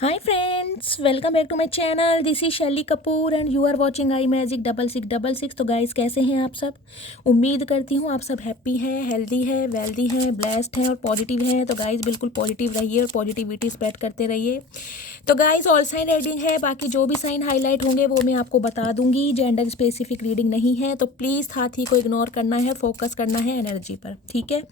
Hi friends, welcome back to my channel. This is Shaily Kapoor and you are watching I magic 6666। तो guys कैसे हैं आप सब। उम्मीद करती हूँ आप सब हैप्पी हैं, हेल्दी हैं, वेल्दी हैं, ब्लेस्ड हैं और पॉजिटिव हैं। तो गाइस बिल्कुल पॉजिटिव रहिए और पॉजिटिविटी स्प्रेड करते रहिए। तो गाइस ऑल साइन रीडिंग है, बाकी जो भी साइन हाईलाइट होंगे वो मैं आपको बता दूंगी। जेंडर स्पेसिफिक रीडिंग नहीं है, तो प्लीज़ साथी को इग्नोर करना है, फोकस करना है एनर्जी पर, ठीक है।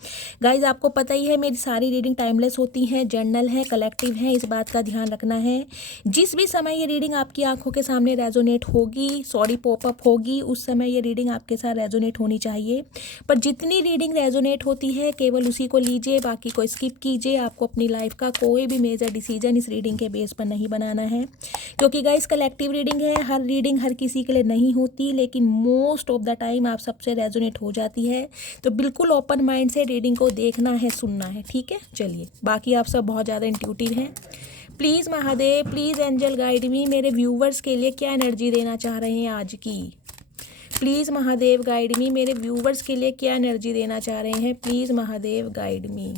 गाइस आपको पता ही है मेरी सारी रीडिंग टाइमलेस होती हैं, जनरल है, कलेक्टिव है, इस बात का ध्यान रखना है। जिस भी समय ये रीडिंग आपकी आंखों के सामने रेजोनेट होगी, सॉरी पॉपअप होगी, उस समय ये रीडिंग आपके साथ रेजोनेट होनी चाहिए। पर जितनी रीडिंग रेजोनेट होती है केवल उसी को लीजिए, बाकी को स्किप कीजिए। आपको अपनी लाइफ का कोई भी मेजर डिसीजन इस रीडिंग के बेस पर नहीं बनाना है, क्योंकि गाइस कलेक्टिव रीडिंग है। हर रीडिंग हर किसी के लिए नहीं होती, लेकिन मोस्ट ऑफ द टाइम आप सबसे रेजोनेट हो जाती है। तो बिल्कुल ओपन माइंड से रीडिंग को देखना है, सुनना है, ठीक है। चलिए, बाकी आप सब बहुत ज़्यादा इंट्यूटिव हैं। Please Mahadev, please angel guide me, मेरे व्यूवर्स के लिए क्या एनर्जी देना चाह रहे हैं आज की। प्लीज़ महादेव गाइड मी, मेरे व्यूवर्स के लिए क्या एनर्जी देना चाह रहे हैं। प्लीज़ महादेव गाइड मी।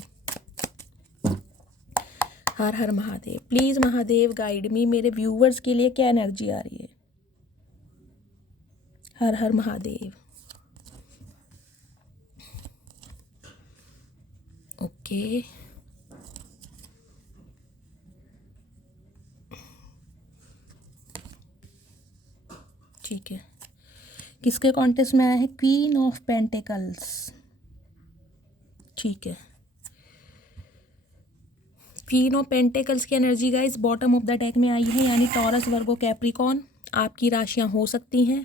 हर हर महादेव। प्लीज़ महादेव गाइड मी, मेरे व्यूवर्स के लिए क्या एनर्जी आ रही है। हर हर महादेव। ओके, ठीक है। किसके कॉन्टेस्ट में आया है? क्वीन ऑफ पेंटिकल्स, ठीक है। क्वीन ऑफ पेंटिकल्स की energy guys bottom of the deck में आई है, यानी टॉरस, वर्गो, कैप्रिकॉन आपकी राशियां हो सकती हैं।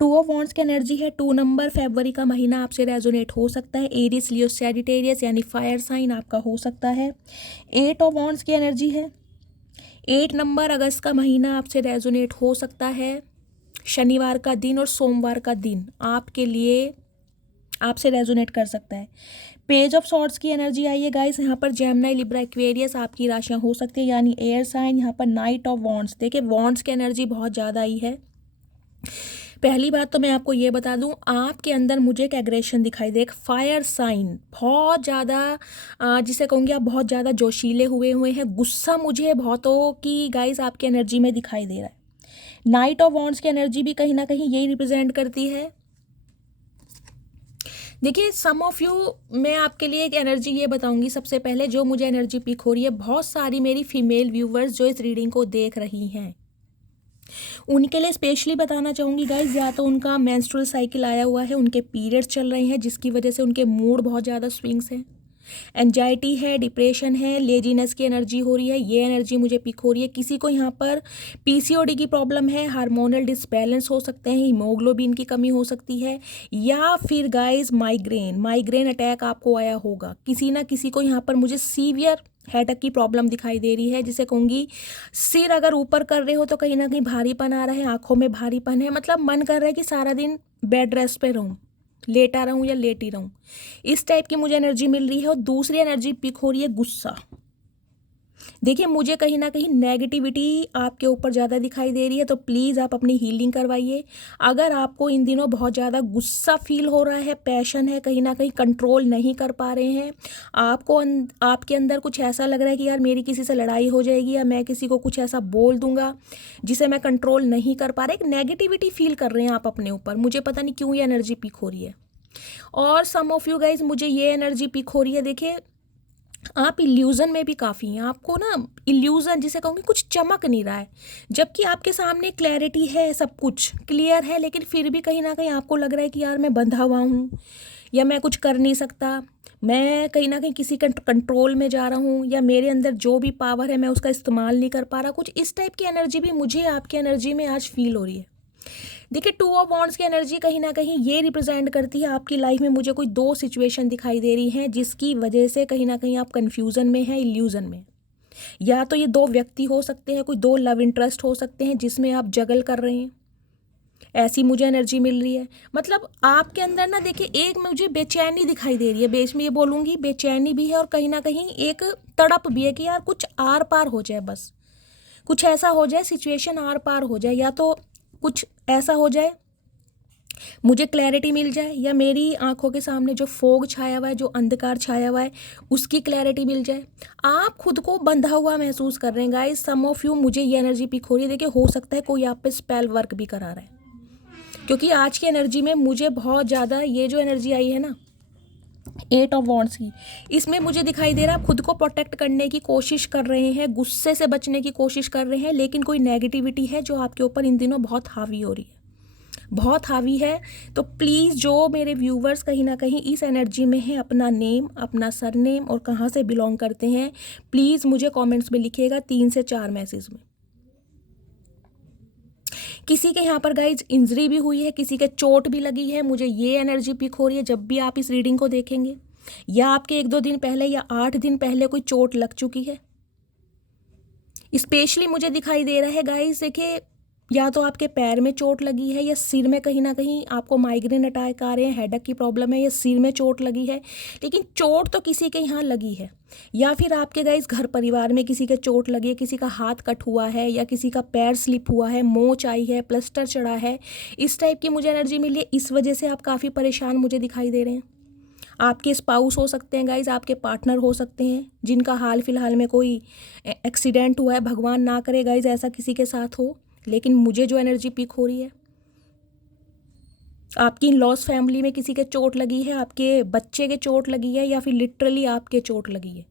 टू ऑफ वॉन्ड्स की एनर्जी है, 2 नंबर फरवरी का महीना आपसे रेजोनेट हो सकता है। एरिस, लियो, सैजिटेरियस यानी फायर साइन आपका हो सकता है। 8 ऑफ वॉन्ड्स की एनर्जी है, 8 नंबर अगस्त का महीना आपसे रेजोनेट हो सकता है। शनिवार का दिन और सोमवार का दिन आपके लिए आपसे रेजोनेट कर सकता है। पेज ऑफ सॉर्ड्स की एनर्जी आई है गाइस, यहाँ पर जेमिनी, लिब्रा, एक्वेरियस आपकी राशियां हो सकती है, यानी एयर साइन। यहाँ पर नाइट ऑफ वॉन्ड्स, देखिए वॉन्ड्स की एनर्जी बहुत ज़्यादा आई है। पहली बात तो मैं आपको ये बता दूं, आपके अंदर मुझे एक एग्रेशन दिखाई दे, एक फायर साइन बहुत ज़्यादा, जिसे कहूँगी आप बहुत ज़्यादा जोशीले हुए हुए हैं। गुस्सा मुझे बहुतों की गाइस आपकी एनर्जी में दिखाई दे रहा है। नाइट ऑफ वॉन्ड्स की एनर्जी भी कहीं ना कहीं यही रिप्रेजेंट करती है। देखिए सम ऑफ यू, मैं आपके लिए एक एनर्जी ये बताऊंगी सबसे पहले, जो मुझे एनर्जी पिक हो रही है। बहुत सारी मेरी फीमेल व्यूवर्स जो इस रीडिंग को देख रही हैं, उनके लिए स्पेशली बताना चाहूँगी गाइज, या तो उनका मेंस्ट्रुअल साइकिल आया हुआ है, उनके पीरियड्स चल रहे हैं, जिसकी वजह से उनके मूड बहुत ज़्यादा स्विंग्स हैं। एंजाइटी है, डिप्रेशन है, लेजीनेस की एनर्जी हो रही है, ये एनर्जी मुझे पिक हो रही है। किसी को यहाँ पर पीसीओडी की प्रॉब्लम है, हार्मोनल डिसबैलेंस हो सकते हैं, हीमोग्लोबिन की कमी हो सकती है, या फिर गाइज माइग्रेन अटैक आपको आया होगा। किसी ना किसी को यहाँ पर मुझे सीवियर हेडेक की प्रॉब्लम दिखाई दे रही है, जिसे कहूँगी सिर अगर ऊपर कर रहे हो तो कहीं ना कहीं भारीपन आ रहा है, आंखों में भारीपन है, मतलब मन कर रहा है कि सारा दिन बेड रेस्ट पे रहूँ, लेटा रहूँ या लेटी रहूँ। इस टाइप की मुझे एनर्जी मिल रही है। और दूसरी एनर्जी पिक हो रही है गुस्सा। देखिए मुझे कहीं ना कहीं नेगेटिविटी आपके ऊपर ज़्यादा दिखाई दे रही है, तो प्लीज़ आप अपनी हीलिंग करवाइए। अगर आपको इन दिनों बहुत ज़्यादा गुस्सा फील हो रहा है, पैशन है, कहीं ना कहीं कंट्रोल नहीं कर पा रहे हैं, आपको आपके अंदर कुछ ऐसा लग रहा है कि यार मेरी किसी से लड़ाई हो जाएगी, या मैं किसी को कुछ ऐसा बोल दूंगा जिसे मैं कंट्रोल नहीं कर पा रहा, एक नेगेटिविटी फील कर रहे हैं आप अपने ऊपर, मुझे पता नहीं क्यों ये एनर्जी पिक हो रही है। और सम ऑफ यू गाइज, मुझे ये एनर्जी पिक हो रही है, देखिए आप इल्यूज़न में भी काफ़ी हैं। आपको ना इल्यूज़न, जिसे कहूँगी कुछ चमक नहीं रहा है, जबकि आपके सामने क्लैरिटी है, सब कुछ क्लियर है, लेकिन फिर भी कहीं ना कहीं आपको लग रहा है कि यार मैं बंधा हुआ हूँ, या मैं कुछ कर नहीं सकता, मैं कहीं ना कहीं किसी कंट्रोल में जा रहा हूँ, या मेरे अंदर जो भी पावर है मैं उसका इस्तेमाल नहीं कर पा रहा। कुछ इस टाइप की एनर्जी भी मुझे आपकी एनर्जी में आज फील हो रही है। देखिए 2 ऑफ वॉन्ड्स की एनर्जी कहीं ना कहीं ये रिप्रेजेंट करती है आपकी लाइफ में मुझे कोई 2 सिचुएशन दिखाई दे रही हैं, जिसकी वजह से कहीं ना कहीं आप कन्फ्यूज़न में हैं, इल्यूज़न में। या तो ये 2 व्यक्ति हो सकते हैं, कोई 2 लव इंटरेस्ट हो सकते हैं जिसमें आप जगल कर रहे हैं, ऐसी मुझे एनर्जी मिल रही है। मतलब आपके अंदर ना देखिए एक मुझे बेचैनी दिखाई दे रही है, बेच में ये बोलूँगी बेचैनी भी है, और कहीं ना कहीं एक तड़प भी है कि यार कुछ आर पार हो जाए, बस कुछ ऐसा हो जाए, सिचुएशन आर पार हो जाए, या तो कुछ ऐसा हो जाए मुझे क्लैरिटी मिल जाए, या मेरी आंखों के सामने जो फोग छाया हुआ है, जो अंधकार छाया हुआ है, उसकी क्लैरिटी मिल जाए। आप खुद को बंधा हुआ महसूस कर रहे हैं गाइस, सम ऑफ यू, मुझे ये एनर्जी पिक हो रही है। देखिए, हो सकता है कोई आप पे स्पेल वर्क भी करा रहा है, क्योंकि आज की एनर्जी में मुझे बहुत ज़्यादा ये जो एनर्जी आई है ना 8 ऑफ वॉन्ड्स की, इसमें मुझे दिखाई दे रहा है आप खुद को प्रोटेक्ट करने की कोशिश कर रहे हैं, गुस्से से बचने की कोशिश कर रहे हैं, लेकिन कोई नेगेटिविटी है जो आपके ऊपर इन दिनों बहुत हावी हो रही है, बहुत हावी है। तो प्लीज़ जो मेरे व्यूवर्स कहीं ना कहीं इस एनर्जी में हैं, अपना नेम, अपना सरनेम और कहाँ से बिलोंग करते हैं, प्लीज़ मुझे कमेंट्स में लिखिएगा 3 से 4 मैसेज में। किसी के यहाँ पर गाइज इंजरी भी हुई है, किसी के चोट भी लगी है, मुझे ये एनर्जी पिक हो रही है। जब भी आप इस रीडिंग को देखेंगे, या आपके 1-2 दिन पहले या 8 दिन पहले कोई चोट लग चुकी है, स्पेशली मुझे दिखाई दे रहा है गाइज, देखिए, या तो आपके पैर में चोट लगी है, या सिर में कहीं ना कहीं आपको माइग्रेन अटैक आ रहे हैं, हेडेक की प्रॉब्लम है, या सिर में चोट लगी है, लेकिन चोट तो किसी के यहाँ लगी है। या फिर आपके गाइस घर परिवार में किसी के चोट लगी है, किसी का हाथ कट हुआ है, या किसी का पैर स्लिप हुआ है, मोच आई है, प्लास्टर चढ़ा है, इस टाइप की मुझे एनर्जी मिली है। इस वजह से आप काफ़ी परेशान मुझे दिखाई दे रहे हैं। आपके स्पाउस हो सकते हैं गाइज, आपके पार्टनर हो सकते हैं, जिनका हाल फिलहाल में कोई एक्सीडेंट हुआ है, भगवान ना करे गाइज ऐसा किसी के साथ हो, लेकिन मुझे जो एनर्जी पिक हो रही है, आपकी लॉस फैमिली में किसी के चोट लगी है, आपके बच्चे के चोट लगी है, या फिर लिटरली आपके चोट लगी है,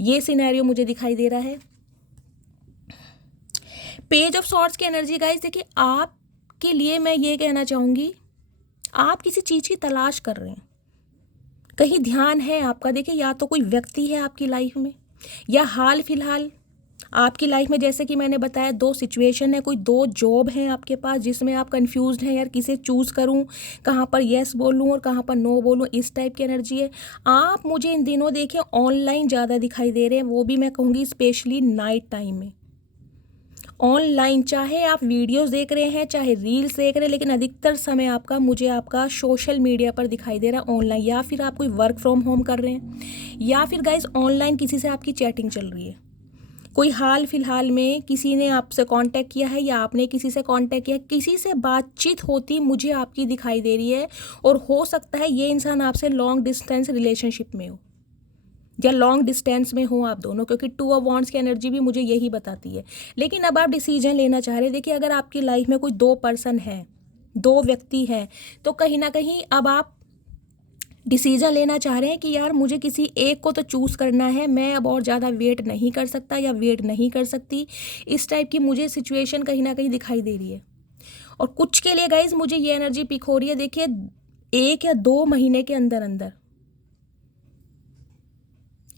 ये सिनेरियो मुझे दिखाई दे रहा है। पेज ऑफ सॉर्ड्स की एनर्जी गाइज, देखिए, आपके लिए मैं ये कहना चाहूँगी, आप किसी चीज़ की तलाश कर रहे हैं, कहीं ध्यान है आपका। देखिए, या तो कोई व्यक्ति है आपकी लाइफ में, या हाल फिलहाल आपकी लाइफ में, जैसे कि मैंने बताया, 2 सिचुएशन है, कोई 2 जॉब हैं आपके पास, जिसमें आप कंफ्यूज्ड हैं, यार किसे चूज़ करूं, कहां पर येस बोलूं और कहां पर नो बोलूं, इस टाइप की एनर्जी है। आप मुझे इन दिनों देखिए ऑनलाइन ज़्यादा दिखाई दे रहे हैं, वो भी मैं कहूँगी स्पेशली नाइट टाइम में ऑनलाइन, चाहे आप वीडियोस देख रहे हैं, चाहे रील्स देख रहे हैं, लेकिन अधिकतर समय आपका मुझे आपका सोशल मीडिया पर दिखाई दे रहा है ऑनलाइन, या फिर आप कोई वर्क फ्रॉम होम कर रहे हैं, या फिर गाइज ऑनलाइन किसी से आपकी चैटिंग चल रही है, कोई हाल फिलहाल में किसी ने आपसे कांटेक्ट किया है, या आपने किसी से कांटेक्ट किया है, किसी से बातचीत होती मुझे आपकी दिखाई दे रही है। और हो सकता है ये इंसान आपसे लॉन्ग डिस्टेंस रिलेशनशिप में हो, या लॉन्ग डिस्टेंस में हो आप दोनों, क्योंकि 2 ऑफ वॉन्ड्स की एनर्जी भी मुझे यही बताती है। लेकिन अब आप डिसीजन लेना चाह रहे हैं। देखिए, अगर आपकी लाइफ में कोई 2 पर्सन है, 2 व्यक्ति हैं, तो कहीं ना कहीं अब आप डिसीजन लेना चाह रहे हैं कि यार मुझे किसी एक को तो चूज़ करना है, मैं अब और ज़्यादा वेट नहीं कर सकता या वेट नहीं कर सकती, इस टाइप की मुझे सिचुएशन कहीं ना कहीं दिखाई दे रही है। और कुछ के लिए गाइज मुझे ये एनर्जी पिक हो रही है, देखिए 1 या 2 महीने के अंदर अंदर,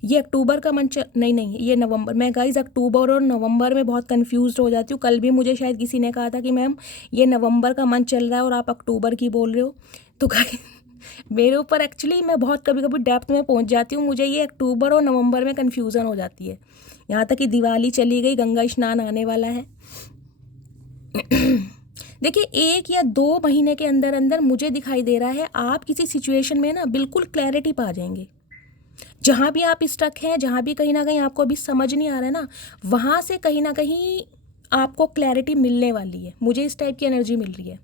ये अक्टूबर का मंथ नहीं, ये नवंबर, मैं गाइज अक्टूबर और नवंबर में बहुत कंफ्यूज हो जाती हूँ। कल भी मुझे शायद किसी ने कहा था कि मैम ये नवंबर का मंथ चल रहा है और आप अक्टूबर की बोल रहे हो, तो मेरे ऊपर एक्चुअली मैं बहुत कभी कभी डेप्थ में पहुंच जाती हूँ, मुझे ये अक्टूबर और नवंबर में कन्फ्यूज़न हो जाती है। यहाँ तक कि दिवाली चली गई, गंगा स्नान आने वाला है। देखिए, 1 या 2 महीने के अंदर अंदर मुझे दिखाई दे रहा है आप किसी सिचुएशन में ना बिल्कुल क्लैरिटी पा जाएंगे। जहाँ भी आप स्टक हैं, जहाँ भी कहीं ना कहीं आपको अभी समझ नहीं आ रहा है ना, वहाँ से कहीं ना कहीं आपको क्लैरिटी मिलने वाली है, मुझे इस टाइप की एनर्जी मिल रही है।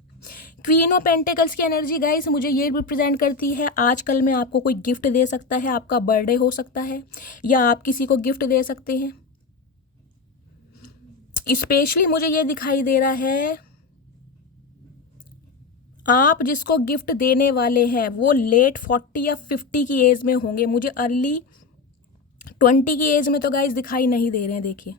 क्वीन ऑफ पेंटिकल्स की एनर्जी गाइस मुझे ये रिप्रेजेंट करती है, आजकल में आपको कोई गिफ्ट दे सकता है, आपका बर्थडे हो सकता है, या आप किसी को गिफ्ट दे सकते हैं। स्पेशली मुझे ये दिखाई दे रहा है आप जिसको गिफ्ट देने वाले हैं वो लेट 40 या 50 की एज में होंगे, मुझे अर्ली 20 की एज में तो गाइस दिखाई नहीं दे रहे हैं। देखिए,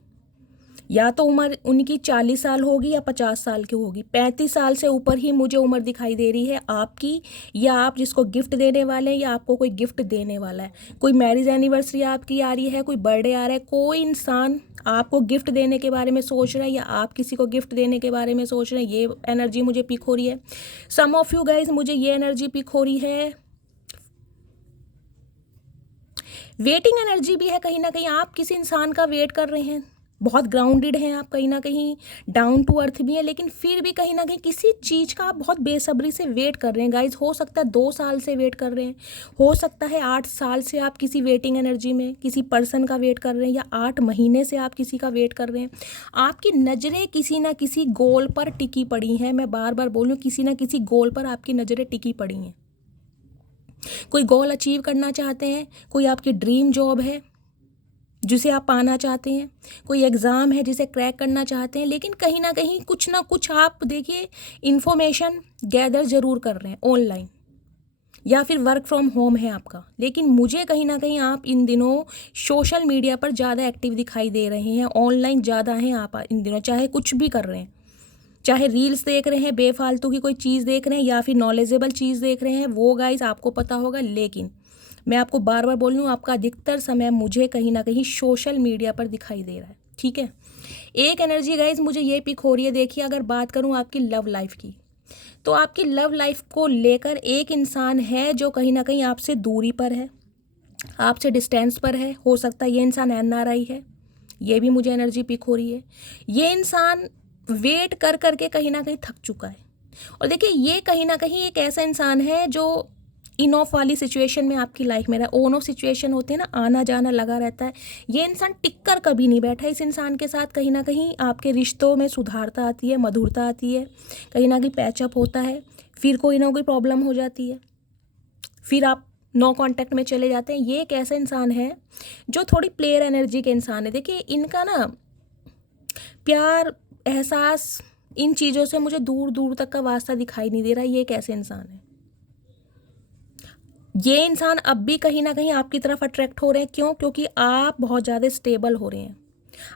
या तो उम्र उनकी 40 साल होगी या 50 साल की होगी, 35 साल से ऊपर ही मुझे उम्र दिखाई दे रही है आपकी, या आप जिसको गिफ्ट देने वाले हैं, या आपको कोई गिफ्ट देने वाला है। कोई मैरिज एनिवर्सरी आपकी आ रही है, कोई बर्थडे आ रहा है, कोई इंसान आपको गिफ्ट देने के बारे में सोच रहा है, या आप किसी को गिफ्ट देने के बारे में सोच रहे हैं, ये एनर्जी मुझे पिक हो रही है। सम ऑफ यू गाइज मुझे ये एनर्जी पिक हो रही है। वेटिंग एनर्जी भी है, कहीं ना कहीं आप किसी इंसान का वेट कर रहे हैं, बहुत ग्राउंडेड हैं आप, कहीं ना कहीं डाउन टू अर्थ भी हैं, लेकिन फिर भी कहीं ना कहीं किसी चीज़ का आप बहुत बेसब्री से वेट कर रहे हैं गाइज। हो सकता है 2 साल से वेट कर रहे हैं, हो सकता है 8 साल से आप किसी वेटिंग एनर्जी में किसी पर्सन का वेट कर रहे हैं, या 8 महीने से आप किसी का वेट कर रहे हैं। आपकी नज़रें किसी ना किसी गोल पर टिकी पड़ी हैं। मैं बार बार बोल रही हूँ, किसी ना किसी गोल पर आपकी नज़रें टिकी पड़ी हैं। कोई गोल अचीव करना चाहते हैं, कोई आपकी ड्रीम जॉब है जिसे आप पाना चाहते हैं, कोई एग्ज़ाम है जिसे क्रैक करना चाहते हैं, लेकिन कहीं ना कहीं कुछ ना कुछ आप देखिए इन्फॉर्मेशन गैदर ज़रूर कर रहे हैं ऑनलाइन, या फिर वर्क फ्रॉम होम है आपका, लेकिन मुझे कहीं ना कहीं आप इन दिनों सोशल मीडिया पर ज़्यादा एक्टिव दिखाई दे रहे हैं, ऑनलाइन ज़्यादा हैं आप इन दिनों, चाहे कुछ भी कर रहे हैं, चाहे रील्स देख रहे हैं, बेफालतू की कोई चीज़ देख रहे हैं, या फिर नॉलेजेबल चीज़ देख रहे हैं, वो गाइज आपको पता होगा। लेकिन मैं आपको बार बार बोल रही हूँ, आपका अधिकतर समय मुझे कहीं ना कहीं सोशल मीडिया पर दिखाई दे रहा है, ठीक है। एक एनर्जी गाइज मुझे ये पिक हो रही है। देखिए, अगर बात करूँ आपकी लव लाइफ की, तो आपकी लव लाइफ को लेकर एक इंसान है जो कहीं ना कहीं आपसे दूरी पर है, आपसे डिस्टेंस पर है। हो सकता है ये इंसान NRI है, ये भी मुझे एनर्जी पिक हो रही है। ये इंसान वेट कर करके कहीं ना कहीं थक चुका है। और देखिए, ये कहीं ना कहीं एक ऐसा इंसान है जो इन ऑफ वाली सिचुएशन में आपकी लाइफ में रहा। ऑन ऑफ सिचुएशन होती है ना, आना जाना लगा रहता है। ये इंसान टिक कर कभी नहीं बैठा। इस इंसान के साथ कहीं ना कहीं आपके रिश्तों में सुधारता आती है, मधुरता आती है, कहीं ना कहीं पैचअप होता है, फिर कोई ना कोई प्रॉब्लम हो जाती है, फिर आप नो कांटेक्ट में चले जाते हैं। ये एक ऐसा इंसान है जो थोड़ी प्लेयर एनर्जी के इंसान है। देखिए, इनका ना प्यार, एहसास, इन चीज़ों से मुझे दूर दूर तक का वास्ता दिखाई नहीं दे रहा। ये एक ऐसे इंसान है। ये इंसान अब भी कहीं ना कहीं आपकी तरफ अट्रैक्ट हो रहे हैं। क्यों? क्योंकि आप बहुत ज़्यादा स्टेबल हो रहे हैं।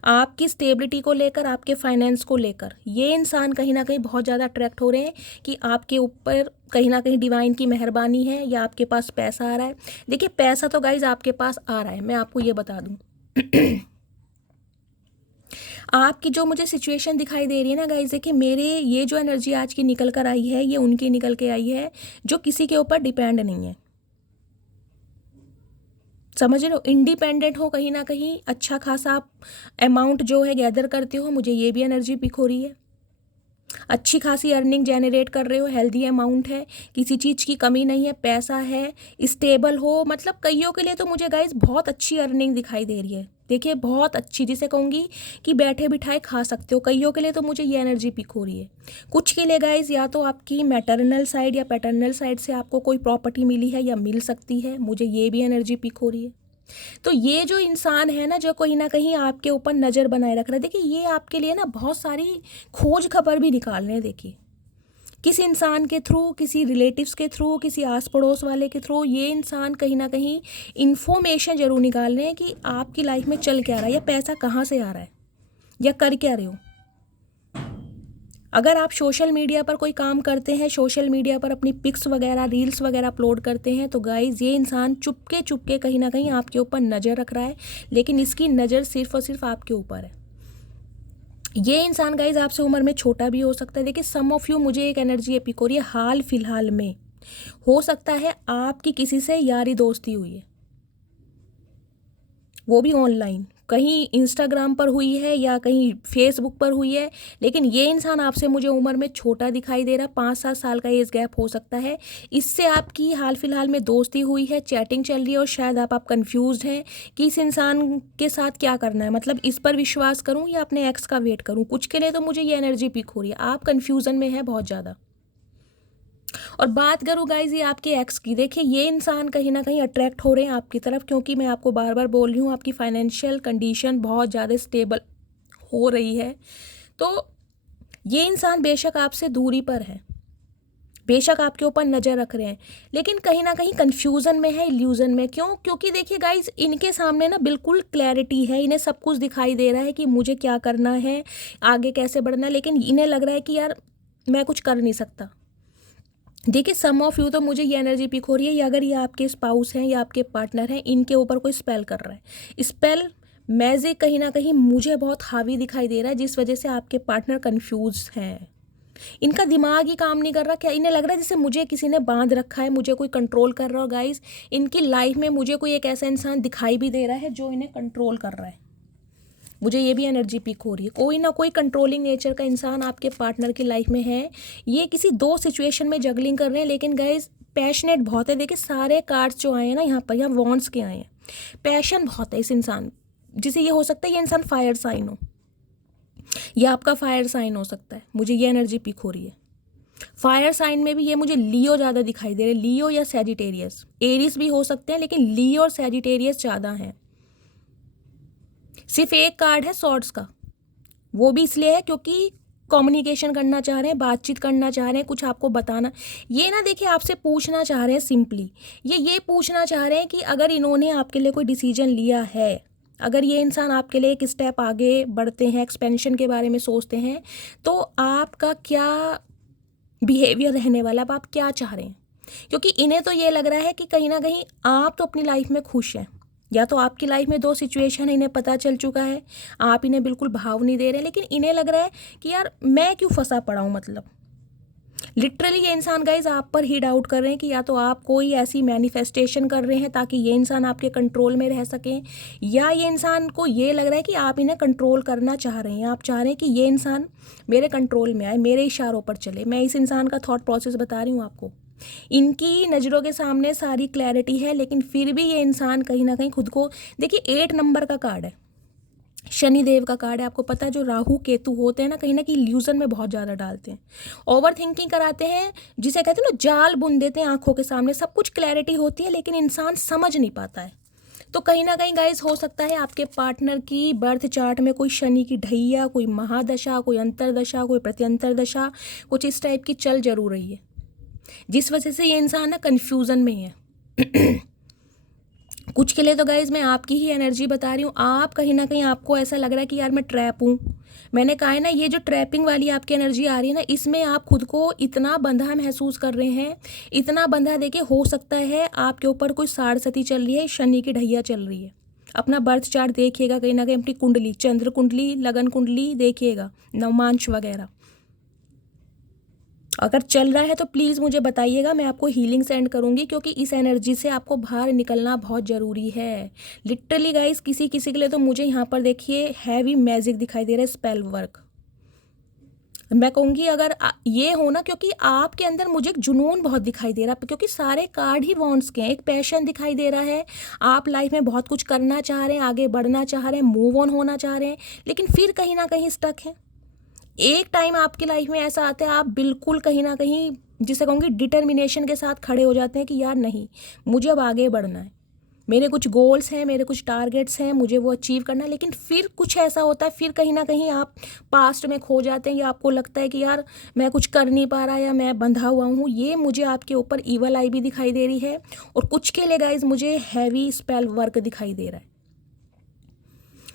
आपकी स्टेबिलिटी को लेकर, आपके फाइनेंस को लेकर ये इंसान कहीं ना कहीं बहुत ज़्यादा अट्रैक्ट हो रहे हैं कि आपके ऊपर कहीं ना कहीं डिवाइन की मेहरबानी है, या आपके पास पैसा आ रहा है। देखिए, पैसा तो गाइज आपके पास आ रहा है, मैं आपको ये बता दूं। आपकी जो मुझे सिचुएशन दिखाई दे रही है ना गाइज, देखिए, मेरे ये जो एनर्जी आज की निकल कर आई है, ये उनकी निकल के आई है जो किसी के ऊपर डिपेंड नहीं है। समझ रहे हो? इंडिपेंडेंट हो, कहीं ना कहीं अच्छा खासा आप अमाउंट जो है गैदर करते हो। मुझे ये भी एनर्जी पिक हो रही है। अच्छी खासी अर्निंग जनरेट कर रहे हो, हेल्दी अमाउंट है, किसी चीज़ की कमी नहीं है, पैसा है, स्टेबल हो। मतलब कईयों के लिए तो मुझे गाइज बहुत अच्छी अर्निंग दिखाई दे रही है। देखिए, बहुत अच्छी, जिसे कहूँगी कि बैठे बिठाए खा सकते हो। कईयों के लिए तो मुझे ये एनर्जी पिक हो रही है। कुछ के लिए गाइज या तो आपकी मैटरनल साइड या पैटर्नल साइड से आपको कोई प्रॉपर्टी मिली है या मिल सकती है। मुझे ये भी एनर्जी पिक हो रही है। तो ये जो इंसान है ना, जो कहीं ना कहीं आपके ऊपर नज़र बनाए रख रहा है, देखिए, ये आपके लिए ना बहुत सारी खोज खबर भी निकाल रहे हैं। देखिए, किसी इंसान के थ्रू, किसी रिलेटिव्स के थ्रू, किसी आस पड़ोस वाले के थ्रू ये इंसान कहीं ना कहीं इन्फॉर्मेशन ज़रूर निकाल रहे हैं कि आपकी लाइफ में चल क्या रहा है, या पैसा कहाँ से आ रहा है, या कर क्या रहे हो। अगर आप सोशल मीडिया पर कोई काम करते हैं, सोशल मीडिया पर अपनी पिक्स वगैरह, रील्स वगैरह अपलोड करते हैं, तो गाइज ये इंसान चुपके चुपके कहीं ना कहीं आपके ऊपर नज़र रख रहा है। लेकिन इसकी नज़र सिर्फ और सिर्फ आपके ऊपर है। ये इंसान गाइज आपसे उम्र में छोटा भी हो सकता है। देखिए, सम ऑफ यू, मुझे एक एनर्जी पिक हो रही है, हाल फिलहाल में हो सकता है आपकी किसी से यारी दोस्ती हुई है, वो भी ऑनलाइन, कहीं इंस्टाग्राम पर हुई है या कहीं फेसबुक पर हुई है। लेकिन ये इंसान आपसे मुझे उम्र में छोटा दिखाई दे रहा है, 5-7 साल का एज गैप हो सकता है। इससे आपकी हाल फिलहाल में दोस्ती हुई है, चैटिंग चल रही है, और शायद आप कंफ्यूज्ड हैं कि इस इंसान के साथ क्या करना है। मतलब इस पर विश्वास करूं या अपने एक्स का वेट करूं। कुछ के लिए तो मुझे ये एनर्जी पिक हो रही है, आप कन्फ्यूज़न में है बहुत ज़्यादा। और बात करूँ गाइज ये आपके एक्स की, देखिए, ये इंसान कहीं ना कहीं अट्रैक्ट हो रहे हैं आपकी तरफ, क्योंकि मैं आपको बार बार बोल रही हूँ आपकी फाइनेंशियल कंडीशन बहुत ज़्यादा स्टेबल हो रही है। तो ये इंसान बेशक आपसे दूरी पर है, बेशक आपके ऊपर नज़र रख रहे हैं, लेकिन कहीं ना कहीं कन्फ्यूज़न में है, इल्यूज़न में। क्यों? क्योंकि देखिए गाइज, इनके सामने ना बिल्कुल क्लैरिटी है, इन्हें सब कुछ दिखाई दे रहा है कि मुझे क्या करना है, आगे कैसे बढ़ना है, लेकिन इन्हें लग रहा है कि यार मैं कुछ कर नहीं सकता। देखिए, सम ऑफ यू तो मुझे ये एनर्जी पिक हो रही है, या अगर ये आपके स्पाउस हैं या आपके पार्टनर हैं, इनके ऊपर कोई स्पेल कर रहा है। स्पेल मैजिक कहीं ना कहीं मुझे बहुत हावी दिखाई दे रहा है, जिस वजह से आपके पार्टनर कंफ्यूज हैं। इनका दिमाग ही काम नहीं कर रहा। क्या इन्हें लग रहा है जैसे मुझे किसी ने बांध रखा है, मुझे कोई कंट्रोल कर रहा हो। गाइज, इनकी लाइफ में मुझे कोई एक ऐसा इंसान दिखाई भी दे रहा है जो इन्हें कंट्रोल कर रहा है। मुझे ये भी एनर्जी पिक हो रही है। कोई ना कोई कंट्रोलिंग नेचर का इंसान आपके पार्टनर की लाइफ में है। ये किसी दो सिचुएशन में जगलिंग कर रहे हैं, लेकिन गाइज पैशनेट बहुत है। देखिए सारे कार्ड्स जो आए हैं ना यहाँ पर, यहाँ वॉन्ड्स के आए हैं। पैशन बहुत है इस इंसान, जिसे ये हो सकता है ये इंसान फायर साइन हो, या आपका फायर साइन हो सकता है। मुझे ये एनर्जी पिक हो रही है। फायर साइन में भी ये मुझे लियो ज़्यादा दिखाई दे रहे हैं, लियो या सैजिटेरियस। एरिस भी हो सकते हैं, लेकिन लियो और सैजिटेरियस ज़्यादा हैं। सिर्फ एक कार्ड है सॉर्ड्स का, वो भी इसलिए है क्योंकि कम्युनिकेशन करना चाह रहे हैं, बातचीत करना चाह रहे हैं, कुछ आपको बताना। ये ना देखिए आपसे पूछना चाह रहे हैं सिंपली, ये पूछना चाह रहे हैं कि अगर इन्होंने आपके लिए कोई डिसीजन लिया है, अगर ये इंसान आपके लिए एक स्टेप आगे बढ़ते हैं, एक्सपेंशन के बारे में सोचते हैं, तो आपका क्या बिहेवियर रहने वाला, अब आप क्या चाह रहे हैं। क्योंकि इन्हें तो ये लग रहा है कि कहीं ना कहीं आप तो अपनी लाइफ में खुश हैं, या तो आपकी लाइफ में दो सिचुएशन है, इन्हें पता चल चुका है, आप इन्हें बिल्कुल भाव नहीं दे रहे, लेकिन इन्हें लग रहा है कि यार मैं क्यों फंसा पड़ा हूँ। मतलब लिटरली ये इंसान गाइज आप पर ही डाउट कर रहे हैं कि या तो आप कोई ऐसी मैनिफेस्टेशन कर रहे हैं ताकि ये इंसान आपके कंट्रोल में रह सकें, या ये इंसान को ये लग रहा है कि आप इन्हें कंट्रोल करना चाह रहे हैं। आप चाह रहे हैं कि ये इंसान मेरे कंट्रोल में आए, मेरे इशारों पर चले। मैं इस इंसान का थॉट प्रोसेस बता रही हूँ आपको। इनकी नज़रों के सामने सारी क्लैरिटी है, लेकिन फिर भी ये इंसान कहीं ना कहीं खुद को, देखिए 8 नंबर का कार्ड है, शनिदेव का कार्ड है। आपको पता है जो राहु केतु होते हैं ना कहीं इल्यूजन में बहुत ज़्यादा डालते हैं, ओवर थिंकिंग कराते हैं, जिसे कहते हैं ना जाल बुन देते हैं आंखों के सामने। सब कुछ क्लैरिटी होती है, लेकिन इंसान समझ नहीं पाता है। तो कहीं ना कहीं गाइस हो सकता है आपके पार्टनर की बर्थ चार्ट में कोई शनि की ढैया, कोई महादशा, कोई अंतरदशा, कोई प्रत्यंतर दशा, कुछ इस टाइप की चल जरूर रही है, जिस वजह से ये इंसान ना कन्फ्यूज़न में है। कुछ के लिए तो गाइज मैं आपकी ही एनर्जी बता रही हूँ। आप कहीं ना कहीं आपको ऐसा लग रहा है कि यार मैं ट्रैप हूँ। मैंने कहा है ना, ये जो ट्रैपिंग वाली आपकी एनर्जी आ रही है ना, इसमें आप खुद को इतना बंधा महसूस कर रहे हैं, इतना बंधा। देखिए हो सकता है आपके ऊपर कोई साड़सती चल रही है, शनि की ढैया चल रही है। अपना बर्थ चार्ट देखिएगा, कहीं ना कहीं अपनी कुंडली, चंद्र कुंडली, लगन कुंडली देखिएगा, नवमांश वगैरह अगर चल रहा है तो प्लीज़ मुझे बताइएगा, मैं आपको हीलिंग सेंड करूँगी, क्योंकि इस एनर्जी से आपको बाहर निकलना बहुत ज़रूरी है। लिटरली गाइस किसी किसी के लिए तो मुझे यहाँ पर देखिए हैवी मैजिक दिखाई दे रहा है, स्पेल वर्क। मैं कहूँगी अगर ये हो ना, क्योंकि आपके अंदर मुझे एक जुनून बहुत दिखाई दे रहा है, क्योंकि सारे कार्ड ही वॉन्ड्स के हैं। एक पैशन दिखाई दे रहा है, आप लाइफ में बहुत कुछ करना चाह रहे हैं, आगे बढ़ना चाह रहे हैं, मूव ऑन होना चाह रहे हैं, लेकिन फिर कहीं ना कहीं स्टक हैं। एक टाइम आपकी लाइफ में ऐसा आता है, आप बिल्कुल कहीं ना कहीं जिसे कहूँगी डिटर्मिनेशन के साथ खड़े हो जाते हैं कि यार नहीं, मुझे अब आगे बढ़ना है, मेरे कुछ गोल्स हैं, मेरे कुछ टारगेट्स हैं, मुझे वो अचीव करना है। लेकिन फिर कुछ ऐसा होता है, फिर कहीं ना कहीं आप पास्ट में खो जाते हैं, या आपको लगता है कि यार मैं कुछ कर नहीं पा रहा, या मैं बंधा हुआ हूँ। ये मुझे आपके ऊपर ईवल आई भी दिखाई दे रही है, और कुछ के लिए गाइज मुझे हैवी स्पेल वर्क दिखाई दे रहा है।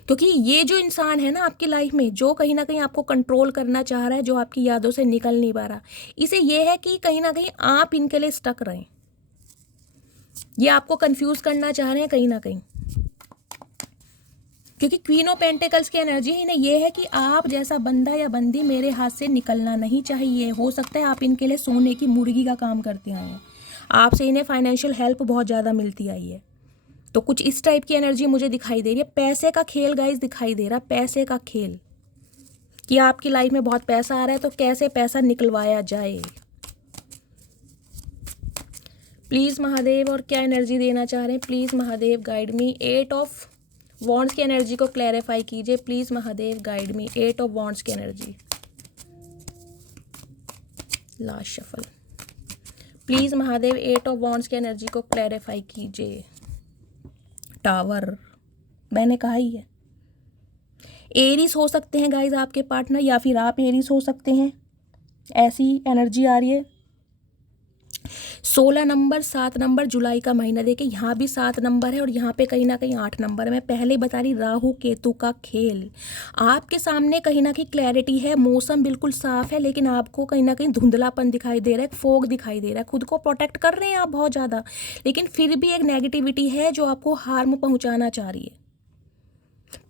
क्योंकि ये जो इंसान है ना आपकी लाइफ में, जो कहीं ना कहीं आपको कंट्रोल करना चाह रहा है, जो आपकी यादों से निकल नहीं पा रहा, इसे ये है कि कहीं ना कहीं आप इनके लिए स्टक रहें। ये आपको कंफ्यूज करना चाह रहे हैं कहीं ना कहीं, क्योंकि क्वीन ऑफ पेंटिकल्स की एनर्जी है। इन्हें ये है कि आप जैसा बंदा या बंदी मेरे हाथ से निकलना नहीं चाहिए। हो सकता है आप इनके लिए सोने की मुर्गी का काम करते आए हैं, आपसे इन्हें फाइनेंशियल हेल्प बहुत ज़्यादा मिलती आई है। तो कुछ इस टाइप की एनर्जी मुझे दिखाई दे रही है। पैसे का खेल गाइस दिखाई दे रहा, पैसे का खेल, कि आपकी लाइफ में बहुत पैसा आ रहा है, तो कैसे पैसा निकलवाया जाए। प्लीज़ महादेव, और क्या एनर्जी देना चाह रहे हैं please Mahadev guide me. 8 of wands की एनर्जी को क्लैरिफाई कीजिए please Mahadev guide me. 8 of wands की energy, last shuffle. Please Mahadev 8 of wands की एनर्जी को क्लैरिफाई कीजिए। टावर, मैंने कहा ही है। एरीज हो सकते हैं गाइज आपके पार्टनर, या फिर आप एरीज हो सकते हैं, ऐसी एनर्जी आ रही है। 16 नंबर, 7 नंबर, जुलाई का महीना देखिए, यहाँ भी 7 नंबर है और यहाँ पे कहीं ना कहीं 8 नंबर है। मैं पहले बता रही, राहु केतु का खेल। आपके सामने कहीं ना कहीं क्लैरिटी है, मौसम बिल्कुल साफ है, लेकिन आपको कहीं ना कहीं धुंधलापन दिखाई दे रहा है, फोग दिखाई दे रहा है। खुद को प्रोटेक्ट कर रहे हैं आप बहुत ज़्यादा, लेकिन फिर भी एक नेगेटिविटी है जो आपको हार्म पहुँचाना चाह रही है।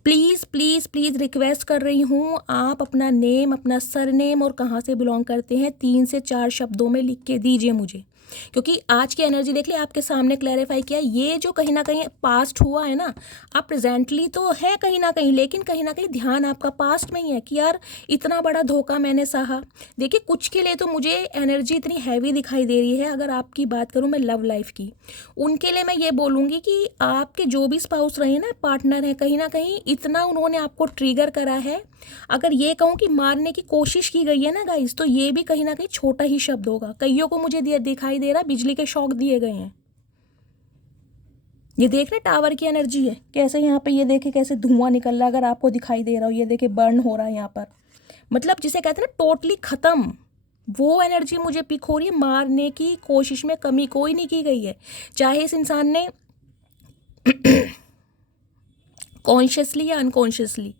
प्लीज़ प्लीज़ प्लीज़ रिक्वेस्ट कर रही हूँ, आप अपना नेम, अपना सरनेम और कहाँ से बिलोंग करते हैं 3 से 4 शब्दों में लिख के दीजिए मुझे। क्योंकि आज की एनर्जी देख ली, आपके सामने क्लैरिफाई किया, ये जो कहीं ना कहीं पास्ट हुआ है ना, आप प्रेजेंटली तो है कहीं ना कहीं, लेकिन कहीं ना कहीं ध्यान आपका पास्ट में ही है कि यार इतना बड़ा धोखा मैंने सहा। देखिए कुछ के लिए तो मुझे एनर्जी इतनी हैवी दिखाई दे रही है। अगर आपकी बात करूँ मैं लव लाइफ की, उनके लिए मैं ये बोलूँगी कि आपके जो भी स्पाउस रहे ना, पार्टनर हैं, कहीं ना कहीं इतना उन्होंने आपको ट्रिगर करा है। अगर ये कहूँ कि मारने की कोशिश की गई है ना गाइस, तो ये भी कहीं ना कहीं छोटा ही शब्द होगा। कईयों को मुझे दिखाई दे रहा बिजली के शॉक दिए गए हैं। ये देख रहे टावर की एनर्जी है कैसे, यहाँ पे ये देखे कैसे धुआं निकल रहा है, अगर आपको दिखाई दे रहा हो, ये देखे बर्न हो रहा है यहाँ पर, मतलब जिसे कहते हैं ना टोटली खत्म, वो एनर्जी मुझे पिक हो रही है। मारने की कोशिश में कमी कोई नहीं की गई है, चाहे इस इंसान ने कॉन्शियसली या अनकॉन्शियसली